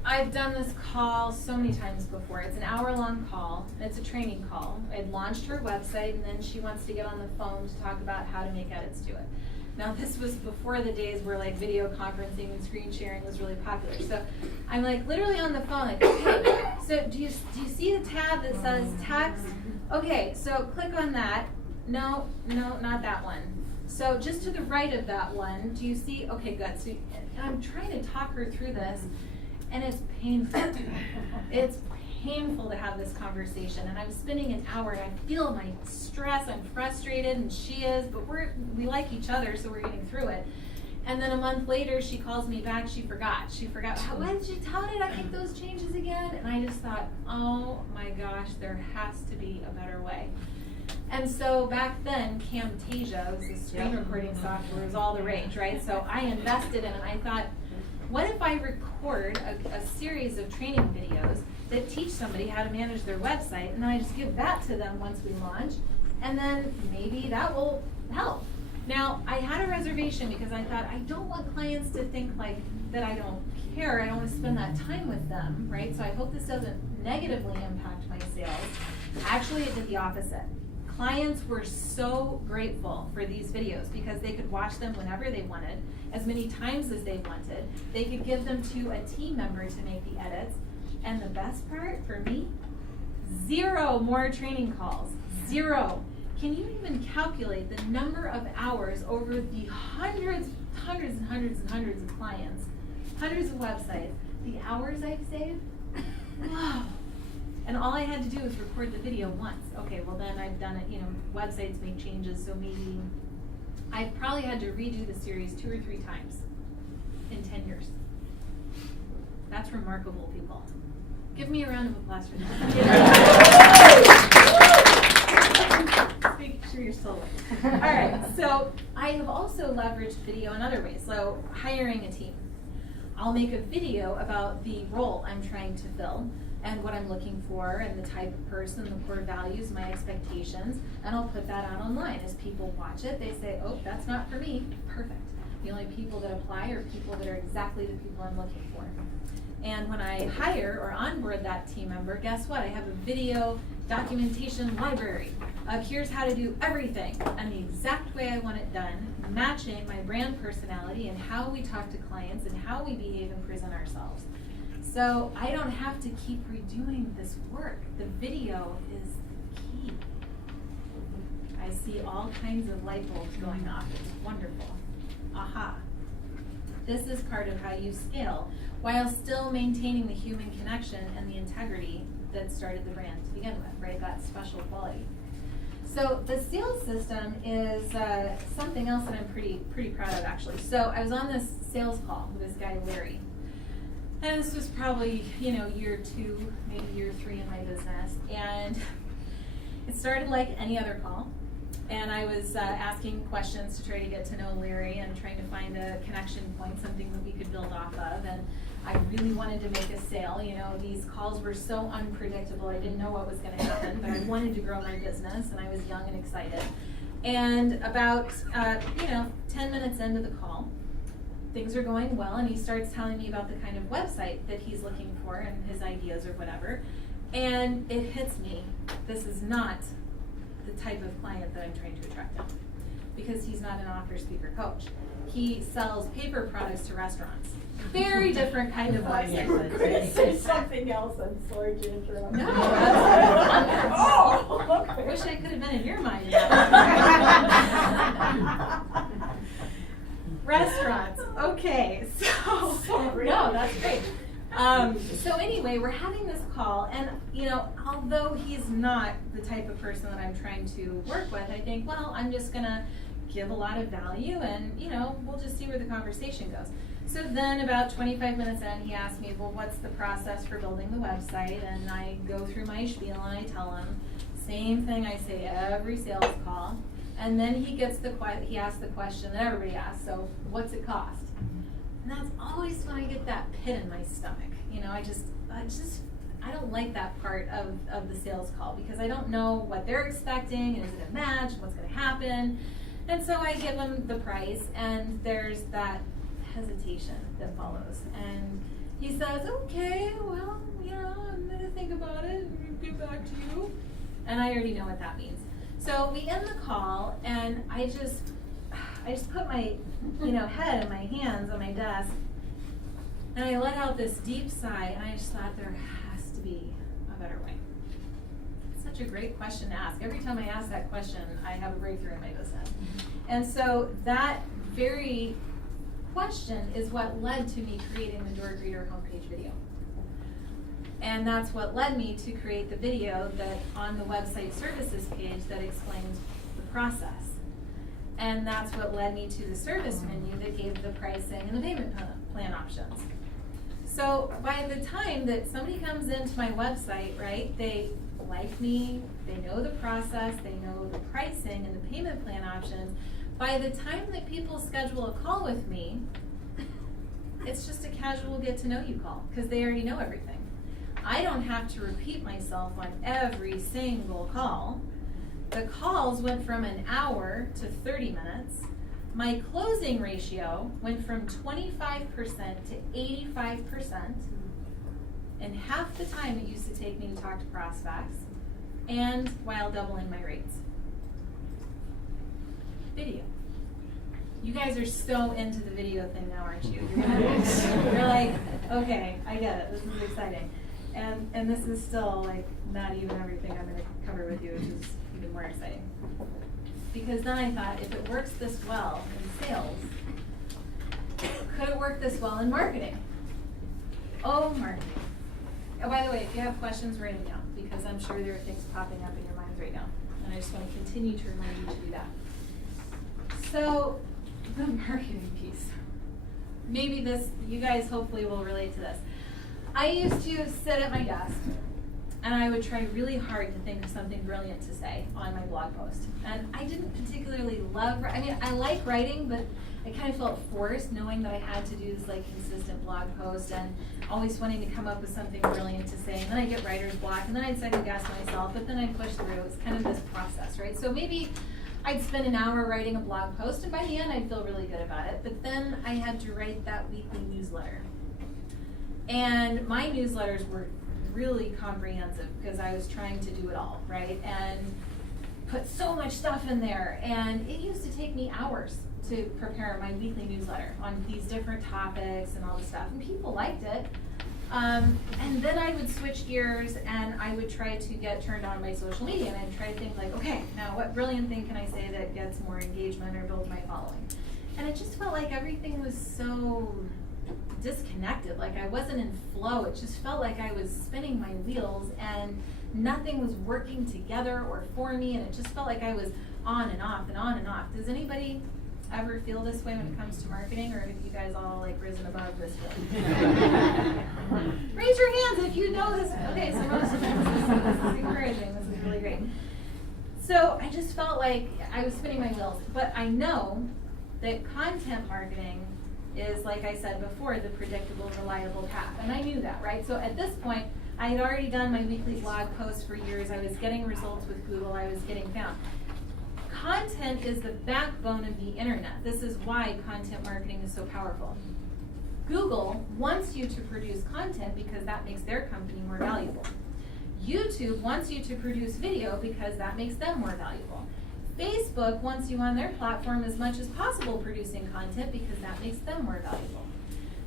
I've done this call so many times before. It's an hour-long call, and it's a training call. I'd launched her website, and then she wants to get on the phone to talk about how to make edits to it. Now, this was before the days where, like, video conferencing and screen sharing was really popular. So I'm, like, literally on the phone, like, okay, so do you see the tab that says text? Okay, so click on that. No, not that one. So just to the right of that one, do you see? Okay, good. So and I'm trying to talk her through this, and it's painful. It's painful to have this conversation, and I'm spending an hour, and I feel my stress. I'm frustrated, and she is, but we like each other, so we're getting through it. And then a month later, she calls me back. She forgot. How did I make those changes again? And I just thought, oh my gosh, there has to be a better way. And so back then, Camtasia was the screen recording software, was all the rage, right? So I invested in it, and I thought, what if I record a series of training videos that teach somebody how to manage their website, and then I just give that to them once we launch, and then maybe that will help. Now, I had a reservation because I thought, I don't want clients to think like that I don't care. I don't want to spend that time with them, right? So I hope this doesn't negatively impact my sales. Actually, it did the opposite. Clients were so grateful for these videos because they could watch them whenever they wanted, as many times as they wanted. They could give them to a team member to make the edits. And the best part for me, 0 more training calls. 0. Can you even calculate the number of hours over the hundreds of clients, hundreds of websites, the hours I've saved? Wow. And all I had to do was record the video once. Okay, well then I've done it, websites make changes, so maybe I probably had to redo the series 2 or 3 times in 10 years. That's remarkable, people. Give me a round of applause for that. Make sure you're still awake. All right, so I have also leveraged video in other ways. So hiring a team. I'll make a video about the role I'm trying to fill and what I'm looking for and the type of person, the core values, my expectations, and I'll put that out online. As people watch it, they say, oh, that's not for me. Perfect. The only people that apply are people that are exactly the people I'm looking for. And when I hire or onboard that team member, guess what? I have a video documentation library of here's how to do everything and the exact way I want it done, matching my brand personality and how we talk to clients and how we behave and present ourselves. So I don't have to keep redoing this work. The video is key. I see all kinds of light bulbs going off. It's wonderful. Aha. This is part of how you scale while still maintaining the human connection and the integrity that started the brand to begin with, right? That special quality. So the sales system is something else that I'm pretty proud of, actually. So I was on this sales call with this guy, Larry. And this was probably, year 2, maybe year 3 in my business. And it started like any other call. And I was asking questions to try to get to know Larry and trying to find a connection point, something that we could build off of. And I really wanted to make a sale. These calls were so unpredictable. I didn't know what was going to happen, but I wanted to grow my business, and I was young and excited. And about, 10 minutes into the call, things are going well, and he starts telling me about the kind of website that he's looking for and his ideas or whatever. And it hits me. This is not the type of client that I'm trying to attract him, because he's not an author, speaker, coach. He sells paper products to restaurants. Very different kind of website. We're going to say something else. I'm sorry to interrupt. No, that's Oh, okay. I wish I could have been in your mind. Restaurants. Okay, so Sorry. no, that's great. So anyway, we're having this call, and although he's not the type of person that I'm trying to work with, I think, well, I'm just gonna give a lot of value, and we'll just see where the conversation goes. So then, about 25 minutes in, he asked me, well, what's the process for building the website? And I go through my spiel and I tell him same thing I say every sales call. And then he asks the question that everybody asks, so what's it cost? And that's always when I get that pit in my stomach. I don't like that part of the sales call, because I don't know what they're expecting, and is it a match, what's gonna happen? And so I give them the price, and there's that hesitation that follows. And he says, okay, well, I'm gonna think about it and get back to you. And I already know what that means. So we end the call, and I just put my head in my hands on my desk, and I let out this deep sigh, and I just thought, there has to be a better way. It's such a great question to ask. Every time I ask that question, I have a breakthrough in my business. And so that very question is what led to me creating the Door Greeter homepage video. And that's what led me to create the video that on the website services page that explains the process. And that's what led me to the service menu that gave the pricing and the payment plan options. So by the time that somebody comes into my website, right, they like me, they know the process, they know the pricing and the payment plan options. By the time that people schedule a call with me, it's just a casual get to know you call, because they already know everything. I don't have to repeat myself on every single call. The calls went from an hour to 30 minutes. My closing ratio went from 25% to 85%, in half the time it used to take me to talk to prospects, and while doubling my rates. video. You guys are so into the video thing now, aren't you? You're like, okay, I get it, this is exciting. And this is still like not even everything I'm gonna cover with you, which is even more exciting. Because then I thought, if it works this well in sales, could it work this well in marketing? Oh, marketing. Oh, by the way, if you have questions, write them down, because I'm sure there are things popping up in your minds right now. And I just want to continue to remind you to do that. So, the marketing piece. Maybe this, you guys hopefully will relate to this. I used to sit at my desk and I would try really hard to think of something brilliant to say on my blog post. And I didn't particularly love, I mean, I like writing, but I kind of felt forced knowing that I had to do this like consistent blog post and always wanting to come up with something brilliant to say. And then I'd get writer's block and then I'd second guess myself, but then I'd push through. It was kind of this process, right? So maybe I'd spend an hour writing a blog post and by the end I'd feel really good about it. But then I had to write that weekly newsletter. And my newsletters were really comprehensive because I was trying to do it all, right? And put so much stuff in there. And it used to take me hours to prepare my weekly newsletter on these different topics and all this stuff. And people liked it. And then I would switch gears and I would try to get turned on by social media. And I'd try to think like, okay, now what brilliant thing can I say that gets more engagement or builds my following? And it just felt like everything was so disconnected, like I wasn't in flow. It just felt like I was spinning my wheels and nothing was working together or for me, and it just felt like I was on and off and on and off. Does anybody ever feel this way when it comes to marketing, or have you guys all like risen above this field? Raise your hands if you know this. Okay, so most of them, this is encouraging. This is really great. So I just felt like I was spinning my wheels, but I know that content marketing is, like I said before, the predictable, reliable path. And I knew that, right? So at this point, I had already done my weekly blog posts for years. I was getting results with Google. I was getting found. Content is the backbone of the internet. This is why content marketing is so powerful. Google wants you to produce content because that makes their company more valuable. YouTube wants you to produce video because that makes them more valuable. Facebook wants you on their platform as much as possible producing content because that makes them more valuable.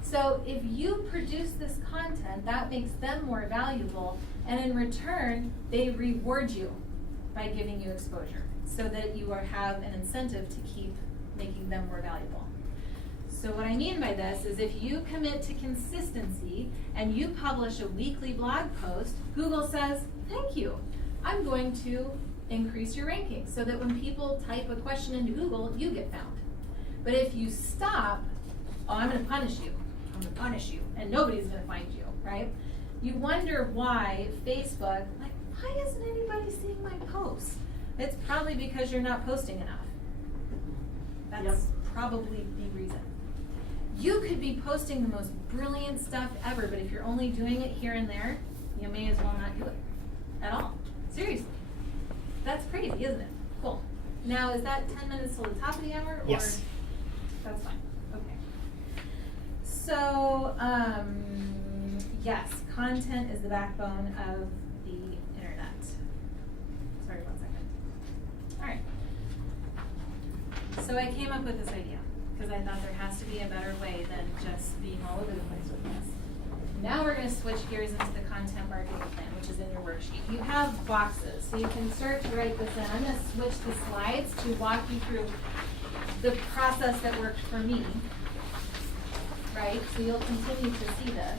So if you produce this content, that makes them more valuable, and in return, they reward you by giving you exposure so that you have an incentive to keep making them more valuable. So what I mean by this is if you commit to consistency and you publish a weekly blog post, Google says, thank you, I'm going to increase your ranking so that when people type a question into Google, you get found. But if you stop, oh, I'm going to punish you. I'm going to punish you, and nobody's going to find you, right? You wonder why Facebook, like, why isn't anybody seeing my posts? It's probably because you're not posting enough. That's probably the reason. You could be posting the most brilliant stuff ever, but if you're only doing it here and there, you may as well not do it at all. Seriously. That's crazy, isn't it? Cool. Now, is that 10 minutes till the top of the hour? Or? Yes. That's fine. Okay. So, yes, content is the backbone of the internet. Sorry, 1 second. All right. So I came up with this idea because I thought there has to be a better way than just being all over the place with this. Now we're going to switch gears into the content marketing plan, which is in your worksheet. You have boxes, so you can start to write this in. I'm going to switch the slides to walk you through the process that worked for me, right? So you'll continue to see this.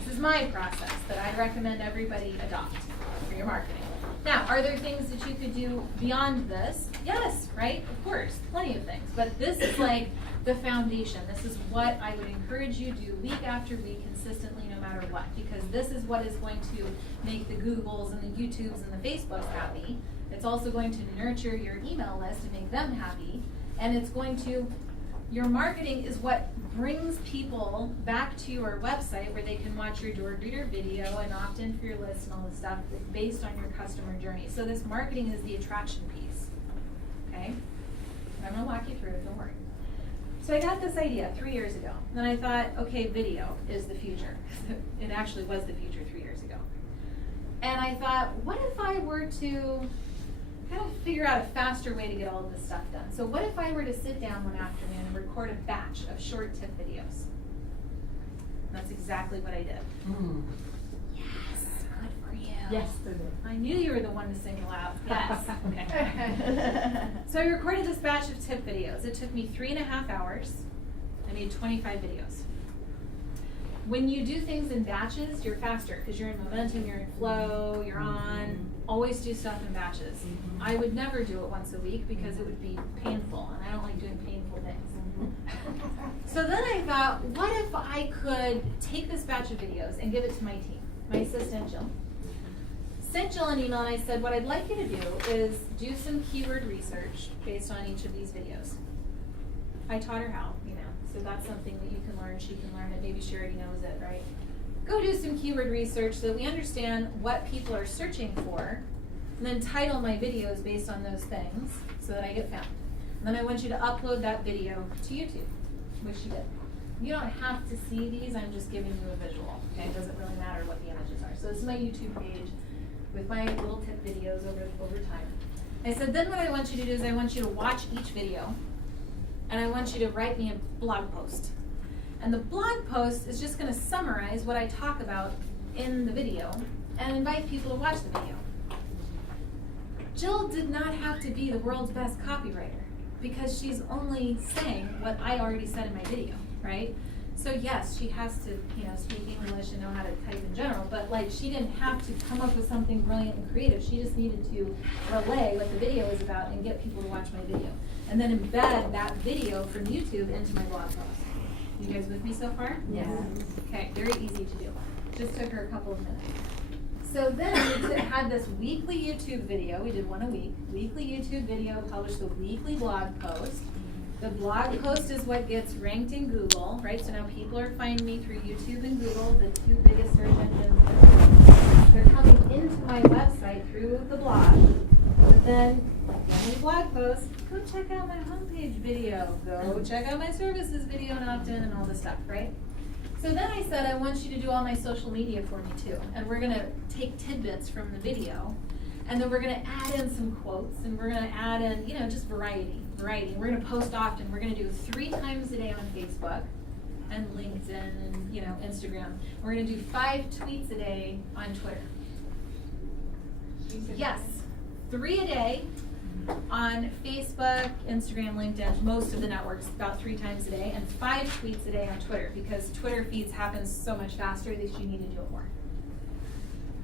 This is my process that I recommend everybody adopt for your marketing. Now, are there things that you could do beyond this? Yes, right? Of course, plenty of things. But this is like the foundation. This is what I would encourage you to do week after week consistently no matter what, because this is what is going to make the Googles and the YouTubes and the Facebooks happy. It's also going to nurture your email list and make them happy. And it's going to, your marketing is what brings people back to your website where they can watch your door greeter video and opt in for your list and all this stuff based on your customer journey. So this marketing is the attraction piece, okay? I'm gonna walk you through it, don't worry. So I got this idea 3 years ago. Then I thought, okay, video is the future. It actually was the future 3 years ago. And I thought, what if I were to gotta figure out a faster way to get all of this stuff done. So what if I were to sit down one afternoon and record a batch of short tip videos? That's exactly what I did. Yes, good for you. Yesterday. I knew you were the one to single out. Yes. Okay. So I recorded this batch of tip videos. It took me 3.5 hours. I made 25 videos. When you do things in batches, you're faster because you're in momentum, you're in flow, you're on. Always do stuff in batches. I would never do it once a week because it would be painful, and I don't like doing painful things. So then I thought, what if I could take this batch of videos and give it to my team, my assistant Jill. Sent Jill an email and I said, what I'd like you to do is do some keyword research based on each of these videos. I taught her how, so that's something that you can learn, she can learn it, maybe she already knows it, right? Go do some keyword research so that we understand what people are searching for, and then title my videos based on those things so that I get found. And then I want you to upload that video to YouTube, which she did. You don't have to see these, I'm just giving you a visual, okay? It doesn't really matter what the images are. So this is my YouTube page with my little tip videos over time. I said, then what I want you to do is I want you to watch each video, and I want you to write me a blog post. And the blog post is just going to summarize what I talk about in the video and invite people to watch the video. Jill did not have to be the world's best copywriter because she's only saying what I already said in my video, right? So yes, she has to, speak English and know how to type in general, but she didn't have to come up with something brilliant and creative. She just needed to relay what the video is about and get people to watch my video. And then embed that video from YouTube into my blog post. You guys with me so far? Yes. Okay, very easy to do. Just took her a couple of minutes. So then we had this weekly YouTube video. We did one a week. Weekly YouTube video, published the weekly blog post. The blog post is what gets ranked in Google, right? So now people are finding me through YouTube and Google, the two biggest search engines. They're coming into my website through the blog. But then, like any blog post, go check out my homepage video. Go check out my services video and opt in and all this stuff, right? So then I said, I want you to do all my social media for me too. And we're going to take tidbits from the video. And then we're going to add in some quotes. And we're going to add in, just variety. We're going to post often. We're going to do 3 times a day on Facebook and LinkedIn and, Instagram. We're going to do 5 tweets a day on Twitter. Yes. 3 a day on Facebook, Instagram, LinkedIn, most of the networks, about 3 times a day, and 5 tweets a day on Twitter because Twitter feeds happen so much faster that you need to do it more.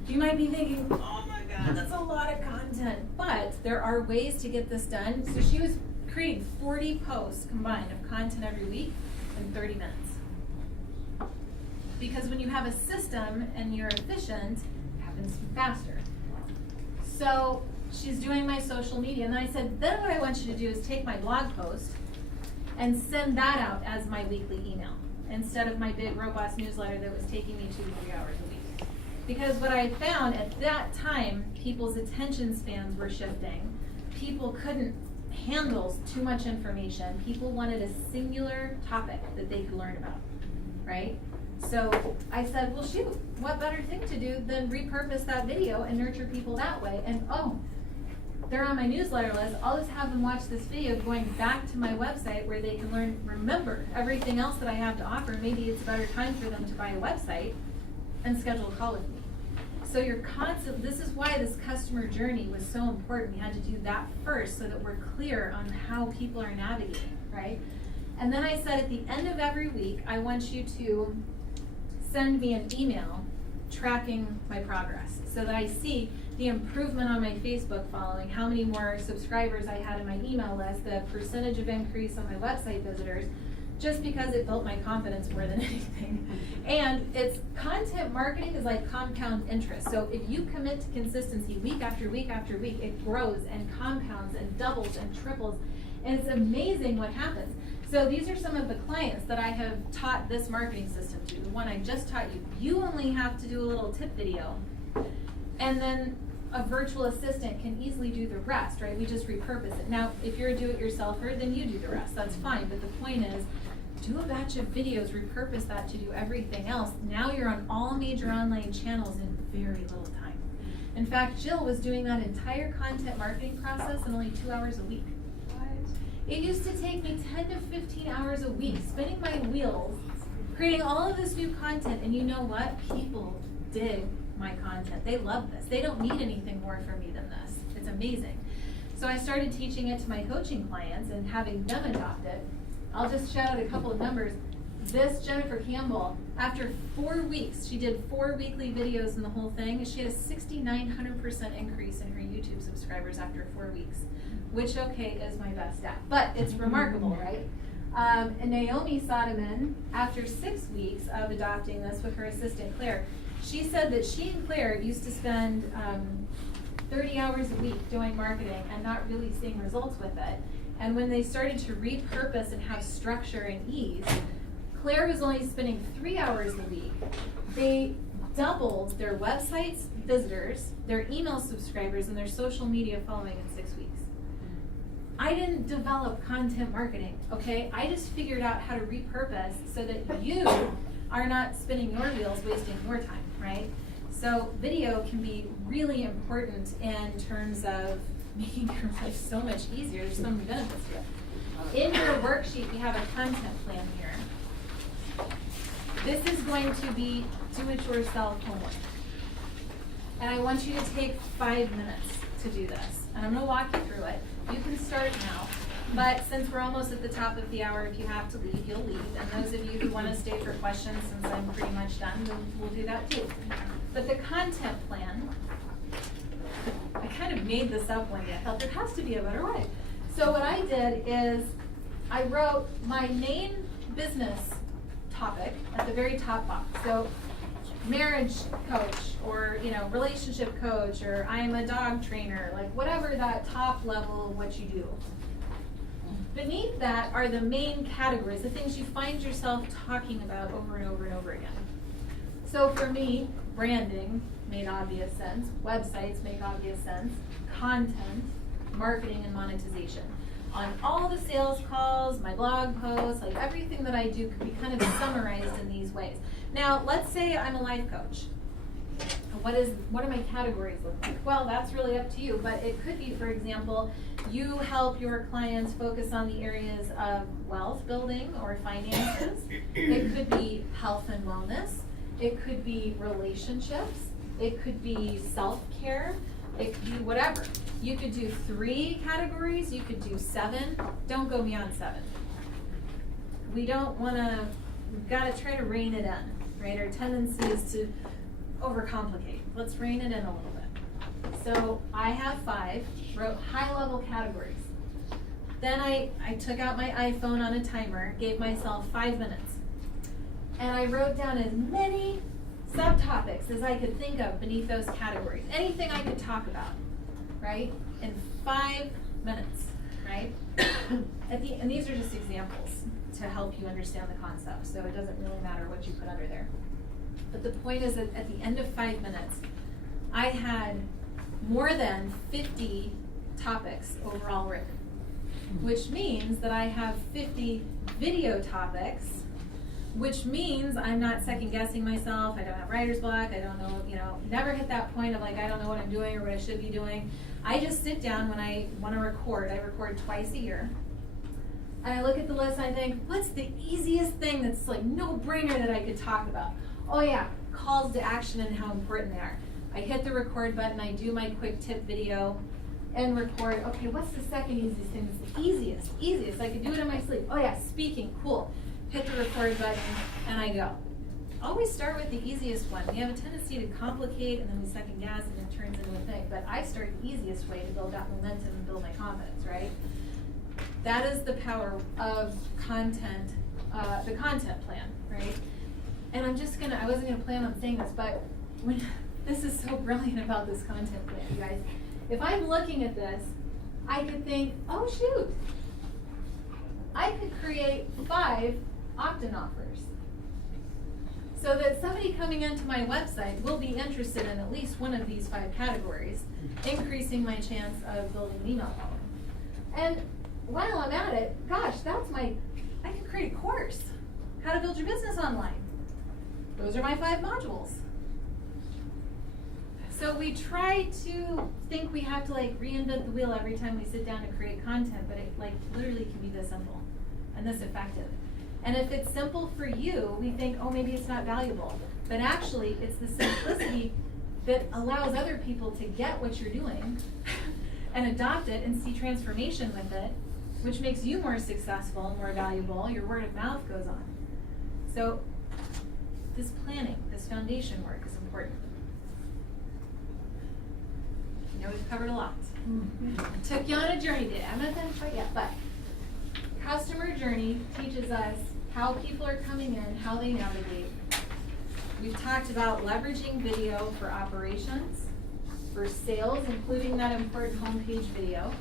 You might be thinking, oh my God, that's a lot of content, but there are ways to get this done. So she was creating 40 posts combined of content every week in 30 minutes. Because when you have a system and you're efficient, it happens faster. So she's doing my social media, and then I said, then what I want you to do is take my blog post and send that out as my weekly email instead of my big robust newsletter that was taking me 2 to 3 hours a week. Because what I found at that time, people's attention spans were shifting. People couldn't handle too much information. People wanted a singular topic that they could learn about, right? So I said, well, shoot, what better thing to do than repurpose that video and nurture people that way? And they're on my newsletter list. I'll just have them watch this video going back to my website where they can remember everything else that I have to offer. Maybe it's a better time for them to buy a website and schedule a call with me. So this is why this customer journey was so important. We had to do that first so that we're clear on how people are navigating, right? And then I said at the end of every week, I want you to send me an email tracking my progress so that I see the improvement on my Facebook following, how many more subscribers I had in my email list, the percentage of increase on my website visitors, just because it built my confidence more than anything. And it's content marketing is like compound interest. So if you commit to consistency week after week after week, it grows and compounds and doubles and triples. And it's amazing what happens. So these are some of the clients that I have taught this marketing system to. The one I just taught you. You only have to do a little tip video. And then a virtual assistant can easily do the rest, right? We just repurpose it. Now, if you're a do-it-yourselfer, then you do the rest. That's fine. But the point is, do a batch of videos, repurpose that to do everything else. Now you're on all major online channels in very little time. In fact, Jill was doing that entire content marketing process in only 2 hours a week. It used to take me 10 to 15 hours a week, spinning my wheels, creating all of this new content, and you know what? People dig my content. They love this. They don't need anything more from me than this. It's amazing. So I started teaching it to my coaching clients and having them adopt it. I'll just shout out a couple of numbers. This Jennifer Campbell, after 4 weeks, she did 4 weekly videos in the whole thing, and she had a 6,900% increase in her YouTube subscribers after 4 weeks, which, okay, is my best stat, but it's remarkable, right? And Naomi Sodeman, after 6 weeks of adopting this with her assistant Claire, she said that she and Claire used to spend 30 hours a week doing marketing and not really seeing results with it. And when they started to repurpose and have structure and ease, Claire was only spending 3 hours a week. They doubled their website's visitors, their email subscribers, and their social media following in 6 weeks. I didn't develop content marketing, okay? I just figured out how to repurpose so that you are not spinning your wheels, wasting your time, right? So video can be really important in terms of making your life so much easier. There's so many benefits to it. In your worksheet, we have a content plan here. This is going to be do-it-yourself homework. And I want you to take 5 minutes to do this. And I'm going to walk you through it. You can start now. But since we're almost at the top of the hour, if you have to leave, you'll leave. And those of you who want to stay for questions, since I'm pretty much done, then we'll do that too. But the content plan, I kind of made this up one day. I felt there has to be a better way. So what I did is I wrote my main business topic at the very top box. So marriage coach, or relationship coach, or I'm a dog trainer, like whatever that top level of what you do. Beneath that are the main categories, the things you find yourself talking about over and over and over again. So for me, branding made obvious sense, websites make obvious sense, content, marketing, and monetization. On all the sales calls, my blog posts, like everything that I do could be kind of summarized in these ways. Now, let's say I'm a life coach. What do my categories look like? Well, that's really up to you, but it could be, for example, you help your clients focus on the areas of wealth building or finances. It could be health and wellness. It could be relationships. It could be self-care. It could be whatever. You could do 3 categories. You could do 7. Don't go beyond 7. We don't want to, we've got to try to rein it in, right? Our tendency is to overcomplicate. Let's rein it in a little bit. So I have 5, wrote high-level categories. Then I took out my iPhone on a timer, gave myself 5 minutes. And I wrote down as many subtopics as I could think of beneath those categories. Anything I could talk about, right? In 5 minutes, right? And these are just examples to help you understand the concept, so it doesn't really matter what you put under there. But the point is that at the end of 5 minutes, I had more than 50 topics overall written, which means that I have 50 video topics, which means I'm not second guessing myself. I don't have writer's block. I don't know, never hit that point of like, I don't know what I'm doing or what I should be doing. I just sit down when I want to record. I record twice a year. And I look at the list and I think, what's the easiest thing that's like no-brainer that I could talk about? Oh yeah, calls to action and how important they are. I hit the record button, I do my quick tip video and record. Okay, what's the second easiest thing? It's the easiest. I could do it in my sleep. Oh yeah, speaking, cool. Hit the record button and I go. Always start with the easiest one. We have a tendency to complicate and then we second guess and it turns into a thing. But I start the easiest way to build that momentum and build my confidence, right? That is the power of content, the content plan, right? And I wasn't gonna plan on saying this, but this is so brilliant about this content plan, you guys. If I'm looking at this, I could think, oh shoot, I could create 5 opt-in offers. So that somebody coming into my website will be interested in at least one of these 5 categories, increasing my chance of building an email following. And while I'm at it, gosh, I could create a course, how to build your business online. Those are my 5 modules. So we try to think we have to like reinvent the wheel every time we sit down to create content, but it like literally can be this simple and this effective. And if it's simple for you, we think, oh, maybe it's not valuable. But actually, it's the simplicity that allows other people to get what you're doing and adopt it and see transformation with it, which makes you more successful and more valuable. Your word of mouth goes on. So this planning, this foundation work is important. You know, we've covered a lot. I took you on a journey today. I'm not done quite yet, but customer journey teaches us how people are coming in, how they navigate. We've talked about leveraging video for operations, for sales, including that important homepage video.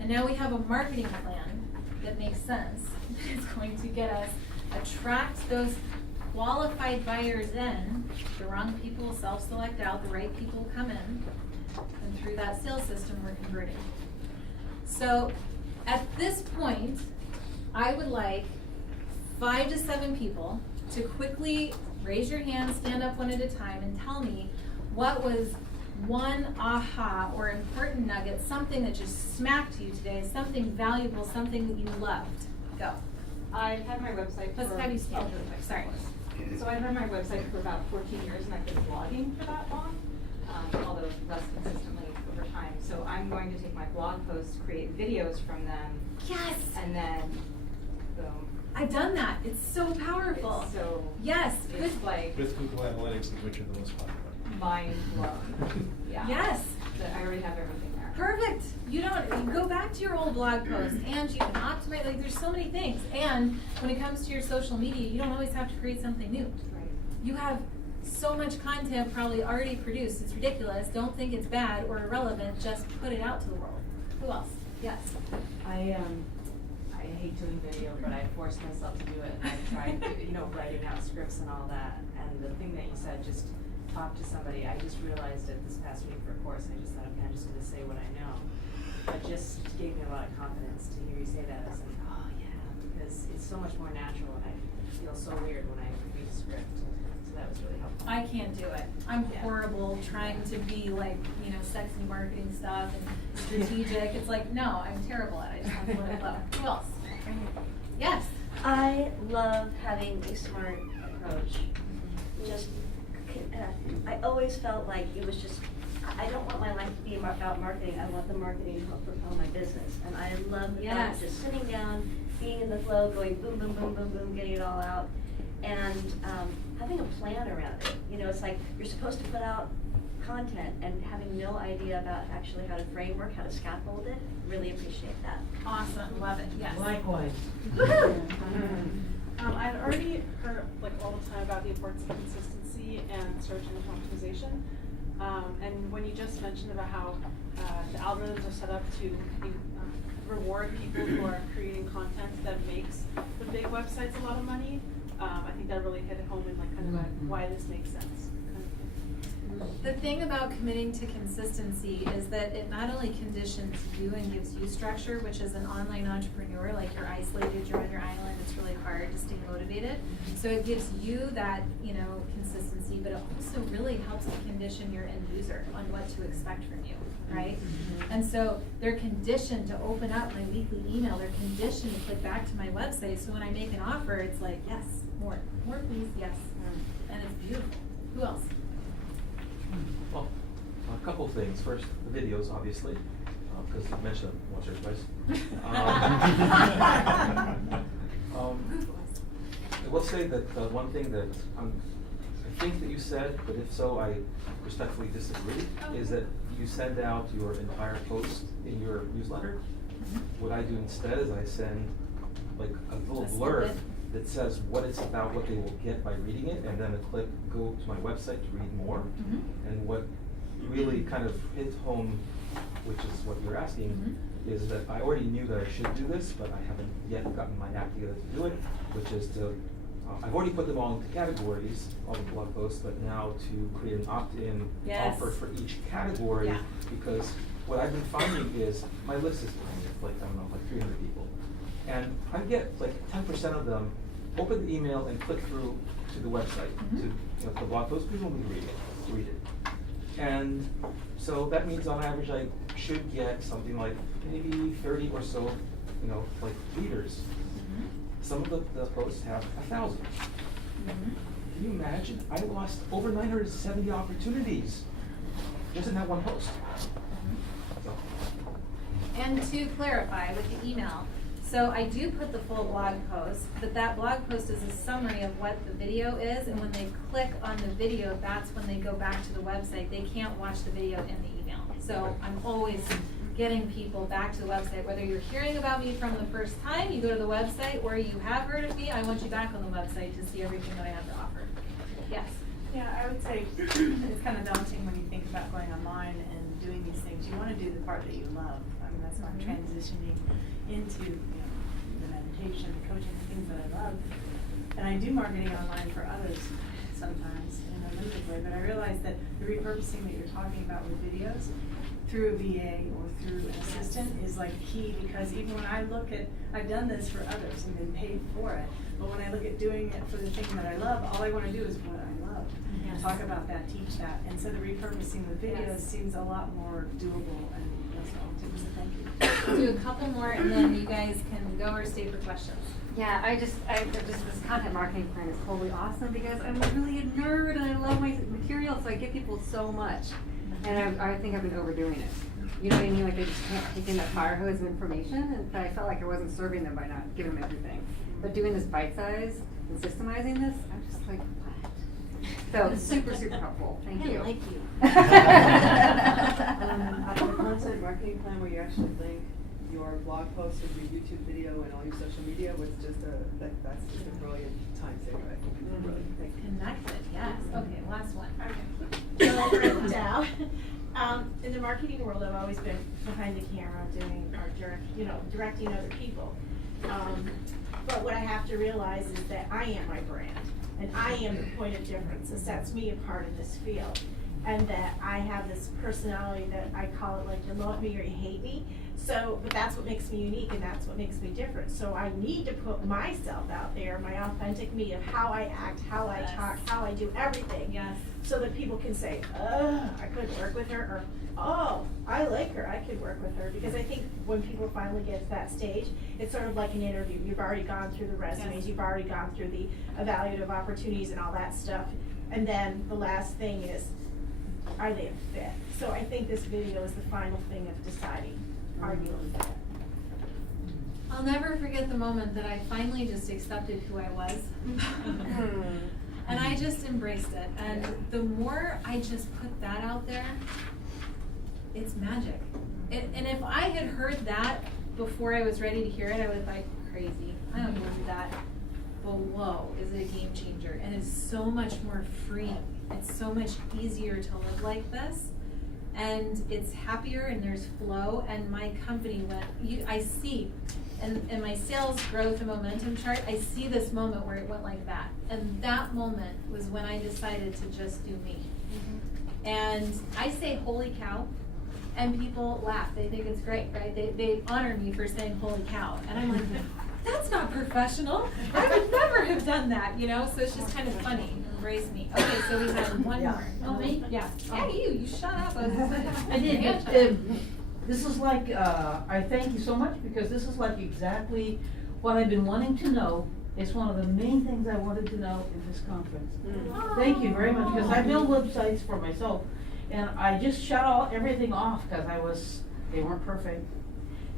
And now we have a marketing plan that makes sense. It's going to get us, attract those qualified buyers in, the wrong people self-select out, the right people come in, and through that sales system we're converting. So at this point, I would like 5 to 7 people to quickly raise your hand, stand up one at a time, and tell me what was one aha or important nugget, something that just smacked you today, something valuable, something that you loved. Go. I've had my website for... Let's have you stand really quick, sorry. So I've had my website for about 14 years and I've been blogging for that long, although less consistently over time. So I'm going to take my blog posts, create videos from them, Yes! and then boom. I've done that. It's so powerful. It's so, Yes. it's like With Google Analytics, which are the most popular. mind blown. Yeah. Yes. So I already have everything there. Perfect. You go back to your old blog post and you can optimize, like there's so many things. And when it comes to your social media, you don't always have to create something new. Right. You have so much content probably already produced. It's ridiculous. Don't think it's bad or irrelevant. Just put it out to the world. Who else? Yes. I hate doing video, but I forced myself to do it. I tried, writing out scripts and all that. And the thing that you said, just talk to somebody. I just realized it this past week for a course. I just thought, okay, I'm just going to say what I know. It just gave me a lot of confidence to hear you say that. I was like, oh yeah, because it's so much more natural, and I feel so weird when I read a script. So that was really helpful. I can't do it. I'm Yeah. horrible trying to be like, sexy marketing stuff and strategic. It's like, no, I'm terrible at it. I just have to let it flow. Who else? Yes. I love having a smart approach. Just, I always felt like it was just, I don't want my life to be about marketing. I want the marketing to help propel my business. And I love the fact of just sitting down, being in the flow, going boom, boom, boom, boom, boom, getting it all out, and having a plan around it. It's like you're supposed to put out content and having no idea about actually how to framework, how to scaffold it. Really appreciate that. Awesome. Love it. Yes. Likewise. I've already heard all the time about the importance of consistency and search engine optimization. And when you just mentioned about how the algorithms are set up to reward people who are creating content that makes the big websites a lot of money, I think that really hit home in why this makes sense. The thing about committing to consistency is that it not only conditions you and gives you structure, which as an online entrepreneur, like you're isolated, you're on your island, it's really hard to stay motivated. So it gives you that, consistency, but it also really helps to condition your end user on what to expect from you, right? And so they're conditioned to open up my weekly email, they're conditioned to click back to my website, so when I make an offer, it's like, yes, more please, yes. And it's beautiful. Who else? Well, a couple things. First, the videos, obviously, because you mentioned them once or twice. I will say that one thing that I think that you said, but if so, I respectfully disagree, is that you send out your entire post in your newsletter. What I do instead is I send like a little blurb that says what it's about, what they will get by reading it, and then a click, go to my website to read more. And what really kind of hit home, which is what you're asking, is that I already knew that I should do this, but I haven't yet gotten my act together to do it, which is to, I've already put them all into categories, all the blog posts, but now to create an opt-in offer for each category, because what I've been finding is my list is like, I don't know, like 300 people. And I get like 10% of them open the email and click through to the website, to the blog post. People will read it. And so that means on average I should get something like maybe 30 or so, you know, like readers. Some of the posts have 1,000. Can you imagine? I lost over 970 opportunities just in that one post. So. And to clarify with the email, so I do put the full blog post, but that blog post is a summary of what the video is, and when they click on the video, that's when they go back to the website. They can't watch the video in the email. So I'm always getting people back to the website, whether you're hearing about me from the first time, you go to the website, or you have heard of me, I want you back on the website to see everything that I have to offer. Yes? Yeah, I would say it's kind of daunting when you think about going online and doing these things. You want to do the part that you love. I mean, that's not transitioning into, you know, the meditation, the coaching, the things that I love. And I do marketing online for others sometimes in a limited way, but I realize that the repurposing that you're talking about with videos through a VA or through an assistant is like key, because even when I look at, I've done this for others and been paid for it, but when I look at doing it for the thing that I love, all I want to do is what I love. Yes. Talk about that, teach that, and so the repurposing the videos seems a lot more doable, and that's all. So thank you. We'll do a couple more, and then you guys can go or stay for questions. Yeah, this content marketing plan is totally awesome because I'm really a nerd and I love my material, so I give people so much. And I think I've been overdoing it. You know what I mean? Like, they just can't take in that fire hose of information, and I felt like I wasn't serving them by not giving them everything. But doing this bite size and systemizing this, I'm just like, what? So it's super, super helpful. Thank you. I like you. The content marketing plan where you actually link your blog post with your YouTube video and all your social media was just that's just a brilliant time saver. I think it's brilliant. Thank you. Connected, yes. Okay, last one. So I wrote it down. In the marketing world, I've always been behind the camera doing or directing other people. But what I have to realize is that I am my brand, and I am the point of difference that sets me apart in this field. And that I have this personality that I call it like you love me or you hate me. So, but that's what makes me unique and that's what makes me different. So I need to put myself out there, my authentic me of how I act, how I talk, how I do everything. Yes. So that people can say, oh, I couldn't work with her, or oh, I like her, I could work with her. Because I think when people finally get to that stage, it's sort of like an interview. You've already gone through the resumes, you've already gone through the evaluative opportunities and all that stuff. And then the last thing is, are they a fit? So I think this video is the final thing of deciding, are you a fit? I'll never forget the moment that I finally just accepted who I was. And I just embraced it. And the more I just put that out there, it's magic. And if I had heard that before I was ready to hear it, I would like, crazy. I don't believe that. But whoa, is it a game changer? And it's so much more freeing. It's so much easier to live like this. And it's happier and there's flow. And my company I see, and my sales growth and momentum chart, I see this moment where it went like that. And that moment was when I decided to just do me. And I say, holy cow, and people laugh. They think it's great, right? They honor me for saying holy cow. And I'm like, that's not professional. I would never have done that, you know? So it's just kind of funny. Embrace me. Okay, so we have one more. Oh, me? Yeah. Yeah, you shut up. I did. This is like, I thank you so much because this is like exactly what I've been wanting to know. It's one of the main things I wanted to know in this conference. Thank you very much, because I build websites for myself, and I just shut everything off because they weren't perfect,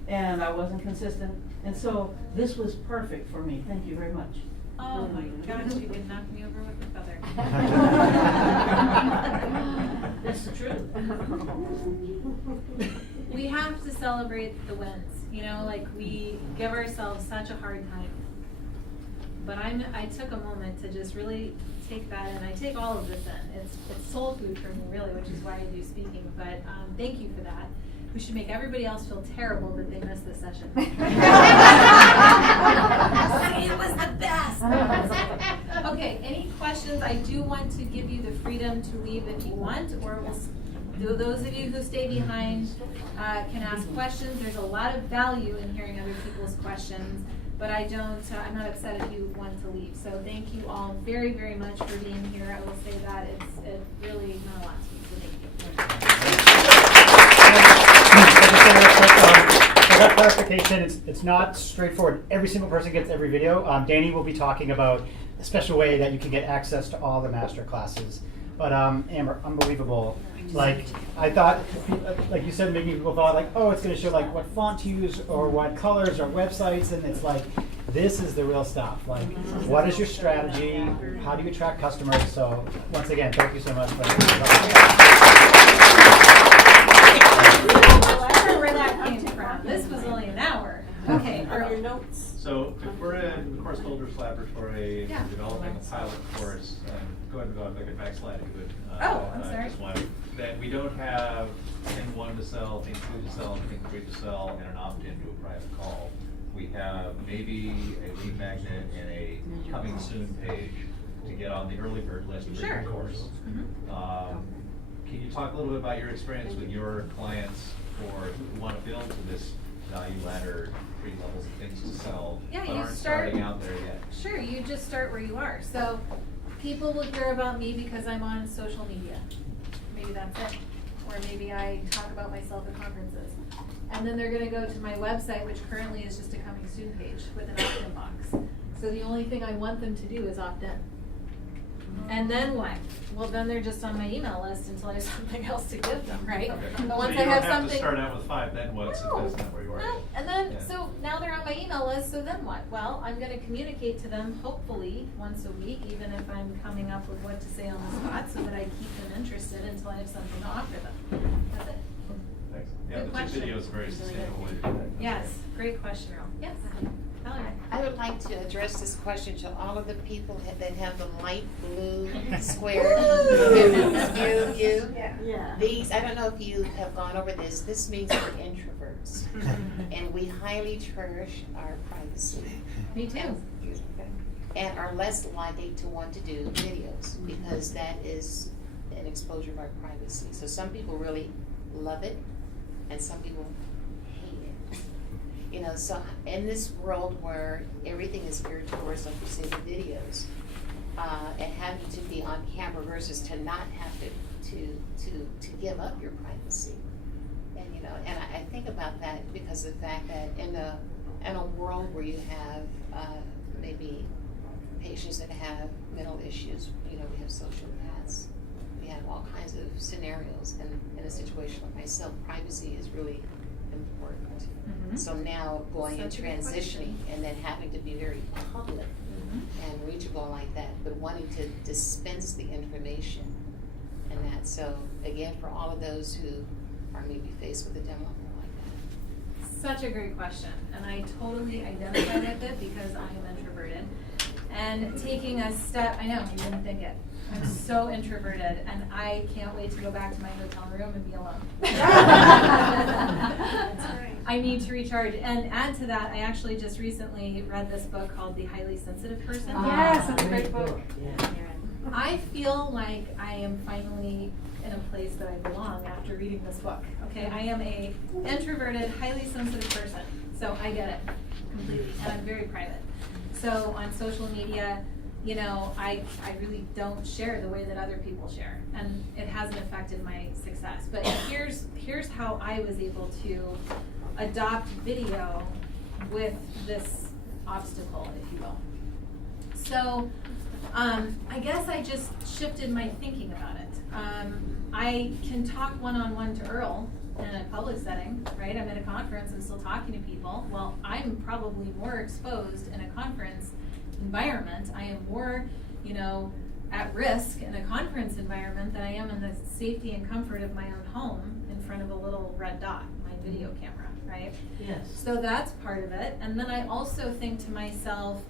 and I wasn't consistent, and so this was perfect for me. Thank you very much. Oh my gosh, you could knock me over with a feather. That's the truth. We have to celebrate the wins, you know, like we give ourselves such a hard time. But I took a moment to just really take that in. I take all of this in. It's soul food for me, really, which is why I do speaking. But thank you for that. We should make everybody else feel terrible that they missed this session. It was the best. Okay, any questions? I do want to give you the freedom to leave if you want, or those of you who stay behind can ask questions. There's a lot of value in hearing other people's questions. but I don't, I'm not upset if you want to leave. So thank you all very, very much for being here. I will say that it really meant a lot to me, so thank you. For that clarification, it's not straightforward. Every single person gets every video. Danny will be talking about a special way that you can get access to all the master classes. But Amber, unbelievable. Like, I thought, like you said, maybe people thought like, oh, it's going to show like what font to use or what colors or websites, and it's like, this is the real stuff. Like, what is your strategy? How do you attract customers? So, once again, thank you so much for I remember where that came from. This was only an hour. Okay, Are your notes? So if we're in the course holders laboratory, Yeah. developing a pilot course, go ahead and go if I could backslide to it. Oh, I'm sorry. Just one, that we don't have thing 1 to sell, thing 2 to sell, and thing 3 to sell, and an opt-in to a private call. We have maybe a lead magnet and a coming soon page to get on the early bird list for Sure. your course. Can you talk a little bit about your experience with your clients or who want to build to this value ladder, 3 levels of things to sell, Yeah, but you aren't start- starting out there yet? Sure, you just start where you are. So people will hear about me because I'm on social media. Maybe that's it. Or maybe I talk about myself at conferences. And then they're gonna go to my website, which currently is just a coming soon page with an opt-in box. So the only thing I want them to do is opt in. And then what? Well, then they're just on my email list until I have something else to give them, right? Okay. But So once you I don't have have to something. start out with 5, then what, if No, that's not where you are? no. And then, Yeah. so now they're on my email list, so then what? Well, I'm gonna communicate to them, hopefully, once a week, even if I'm coming up with what to say on the spot, so that I keep them interested until I have something to offer them. That's it. Thanks. Yeah, Good the question. 2 videos are very sustainable way to do that. Yes, great question, Earl. Yes, Valerie. I would like to address this question to all of the people that have the light blue square. Yeah. These, I don't know if you have gone over this. This means we're introverts, and we highly cherish our privacy. Me too. And are less likely to want to do videos because that is an exposure of our privacy. So some people really love it, and some people hate it. You know, so in this world where everything is geared towards, like you say, the videos, and having to be on camera versus to not have to give up your privacy. And you know, and I think about that because of the fact that in a world where you have maybe patients that have mental issues, you know, we have sociopaths, we have all kinds of scenarios, and in a situation like myself, privacy is really important. Mhm. So now going and Such a good transitioning question. and then having to be very public and reachable like that, but wanting to dispense the information and that. So again, for all of those who are maybe faced with a dilemma like that. Such a great question, and I totally identify with it because I am introverted. And taking a step, I know, you didn't think it. I'm so introverted, and I can't wait to go back to my hotel room and be alone. That's right. I need to recharge. And add to that, I actually just recently read this book called The Highly Sensitive Person. Yes, that's a great book. I feel like I am finally in a place that I belong after reading this book. Okay, I am a introverted, highly sensitive person, so I get it completely, and I'm very private. So on social media, you know, I really don't share the way that other people share, and it hasn't affected my success. But here's how I was able to adopt video with this obstacle, if you will. So I guess I just shifted my thinking about it. I can talk one-on-one to Earl in a public setting, right? I'm at a conference, I'm still talking to people. Well, I'm probably more exposed in a conference environment. I am more, you know, at risk in a conference environment than I am in the safety and comfort of my own home in front of a little red dot, my video camera, right? Yes. So that's part of it. And then I also think to myself,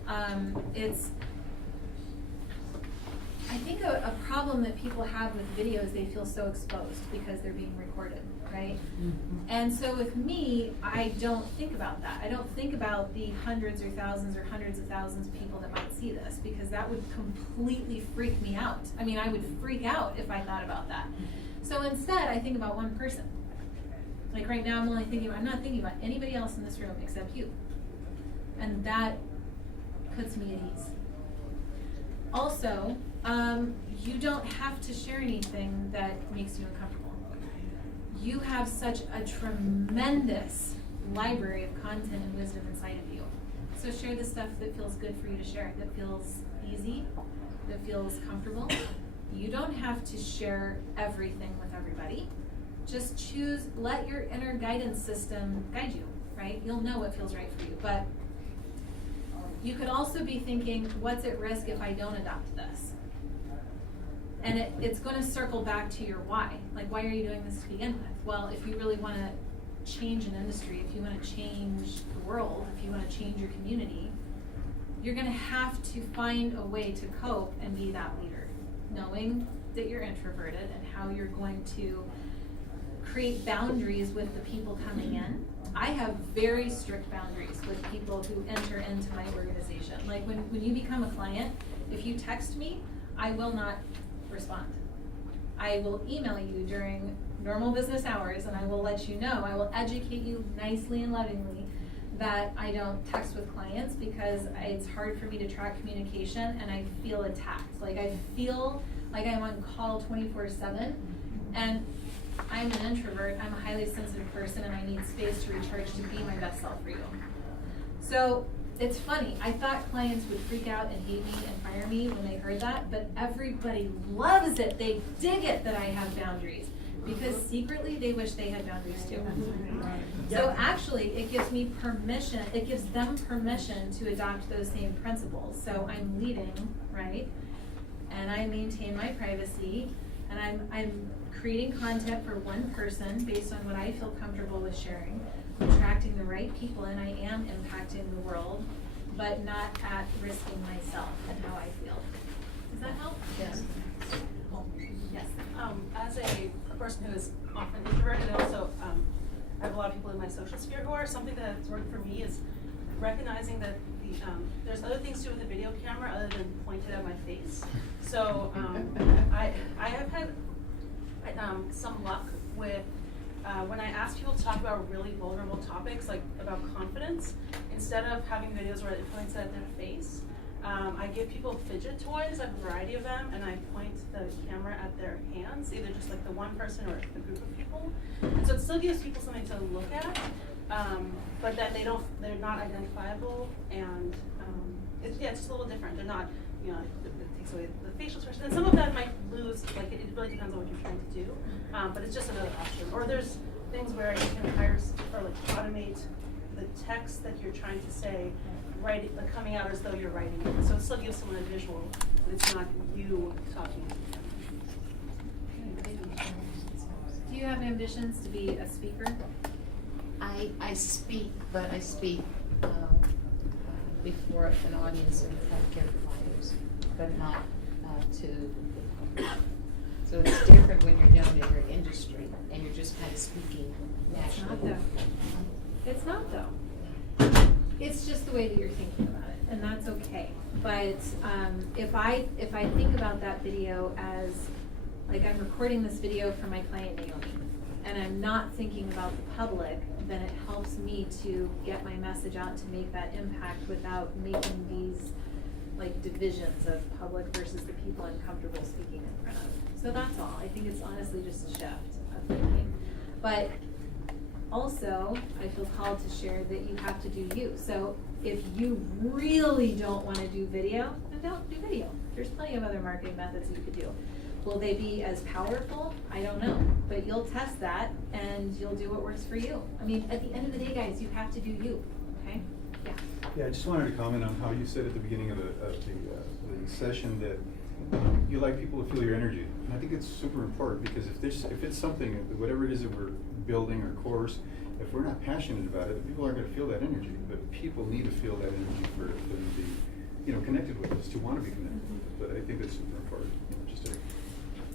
I think a problem that people have with videos, they feel so exposed because they're being recorded, right? And so with me, I don't think about that. I don't think about the hundreds or thousands of thousands of people that might see this, because that would completely freak me out. I mean, I would freak out if I thought about that. So instead, I think about one person. Like right now, I'm not thinking about anybody else in this room except you. And that puts me at ease. Also, you don't have to share anything that makes you uncomfortable. You have such a tremendous library of content and wisdom inside of you. So share the stuff that feels good for you to share, that feels easy, that feels comfortable. You don't have to share everything with everybody. Just choose, let your inner guidance system guide you, right? You'll know what feels right for you. But you could also be thinking, what's at risk if I don't adopt this? And it's going to circle back to your why. Like, why are you doing this to begin with? Well, if you really want to change an industry, if you want to change the world, if you want to change your community, you're going to have to find a way to cope and be that leader, knowing that you're introverted and how you're going to create boundaries with the people coming in. I have very strict boundaries with people who enter into my organization. Like when you become a client, if you text me, I will not respond. I will email you during normal business hours and I will let you know, I will educate you nicely and lovingly that I don't text with clients because it's hard for me to track communication and I feel attacked. Like I feel like I'm on call 24/7 and I'm an introvert, I'm a highly sensitive person and I need space to recharge to be my best self for you. So it's funny, I thought clients would freak out and hate me and fire me when they heard that, but everybody loves it, they dig it that I have boundaries. Because secretly they wish they had boundaries too. So actually it gives me permission, it gives them permission to adopt those same principles. So I'm leading, right? And I maintain my privacy and I'm creating content for one person based on what I feel comfortable with sharing. I'm attracting the right people and I am impacting the world, but not at risking myself and how I feel. Does that help? Yes. Yes. As a person who is often introverted, and also I have a lot of people in my social sphere who are, something that's worked for me is recognizing that there's other things to do with a video camera other than pointed at my face. So I have had some luck with when I ask people to talk about really vulnerable topics, like about confidence, instead of having videos where it points at their face, I give people fidget toys, I have a variety of them, and I point the camera at their hands, either just like the one person or a group of people. And so it still gives people something to look at, but that they're not identifiable, and it's just a little different. They're not, it takes away the facial expression. And some of that might lose, like it really depends on what you're trying to do, but it's just another option. Or there's things where you can hire or like automate the text that you're trying to say, coming out as though you're writing it. So it still gives someone a visual, but it's not you talking to them. Do you have ambitions to be a speaker? I speak, but I speak before an audience of healthcare providers, but not to. So it's different when you're down in your industry and you're just kind of speaking naturally. It's not though. It's just the way that you're thinking about it, and that's okay. But if I think about that video as like I'm recording this video for my client Naomi, and I'm not thinking about the public, then it helps me to get my message out to make that impact without making these like divisions of public versus the people I'm comfortable speaking in front of. So that's all. I think it's honestly just a shift of thinking. But also, I feel called to share that you have to do you. So if you really don't want to do video, then don't do video. There's plenty of other marketing methods you could do. Will they be as powerful? I don't know. But you'll test that and you'll do what works for you. I mean, at the end of the day, guys, you have to do you, okay? Yeah. Yeah, I just wanted to comment on how you said at the beginning of the session that you like people to feel your energy. And I think it's super important because if it's something, whatever it is that we're building or course, if we're not passionate about it, people aren't going to feel that energy. But people need to feel that energy for them to be, connected with us, to want to be connected with us. But I think that's super important. Just to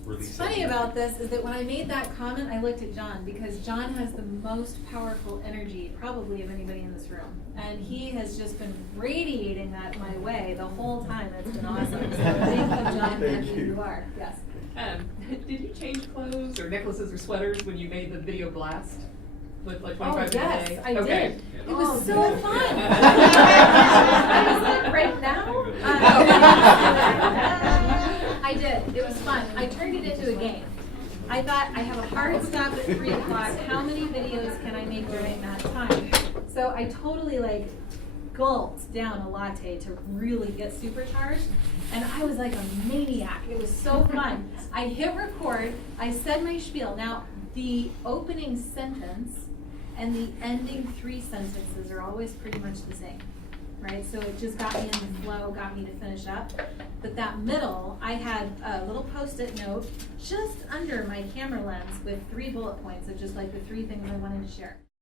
release. What's funny about this is that when I made that comment, I looked at John because John has the most powerful energy probably of anybody in this room. And he has just been radiating that my way the whole time. It's been awesome. So thank you, John, and who you are. Yes. Did you change clothes or necklaces or sweaters when you made the video blast? with like Oh, 25 yes, a day? I Okay. did. It was Oh, so good. fun. I was like, right now? I did. It was fun. I turned it into a game. I thought, I have a hard stop at 3 o'clock. How many videos can I make during that time? So I totally like gulped down a latte to really get supercharged. And I was like a maniac. It was so fun. I hit record. I said my spiel. Now, the opening sentence and the ending 3 sentences are always pretty much the same, right? So it just got me in the flow, got me to finish up. But that middle, I had a little Post-it note just under my camera lens with 3 bullet points of just like the 3 things I wanted to share.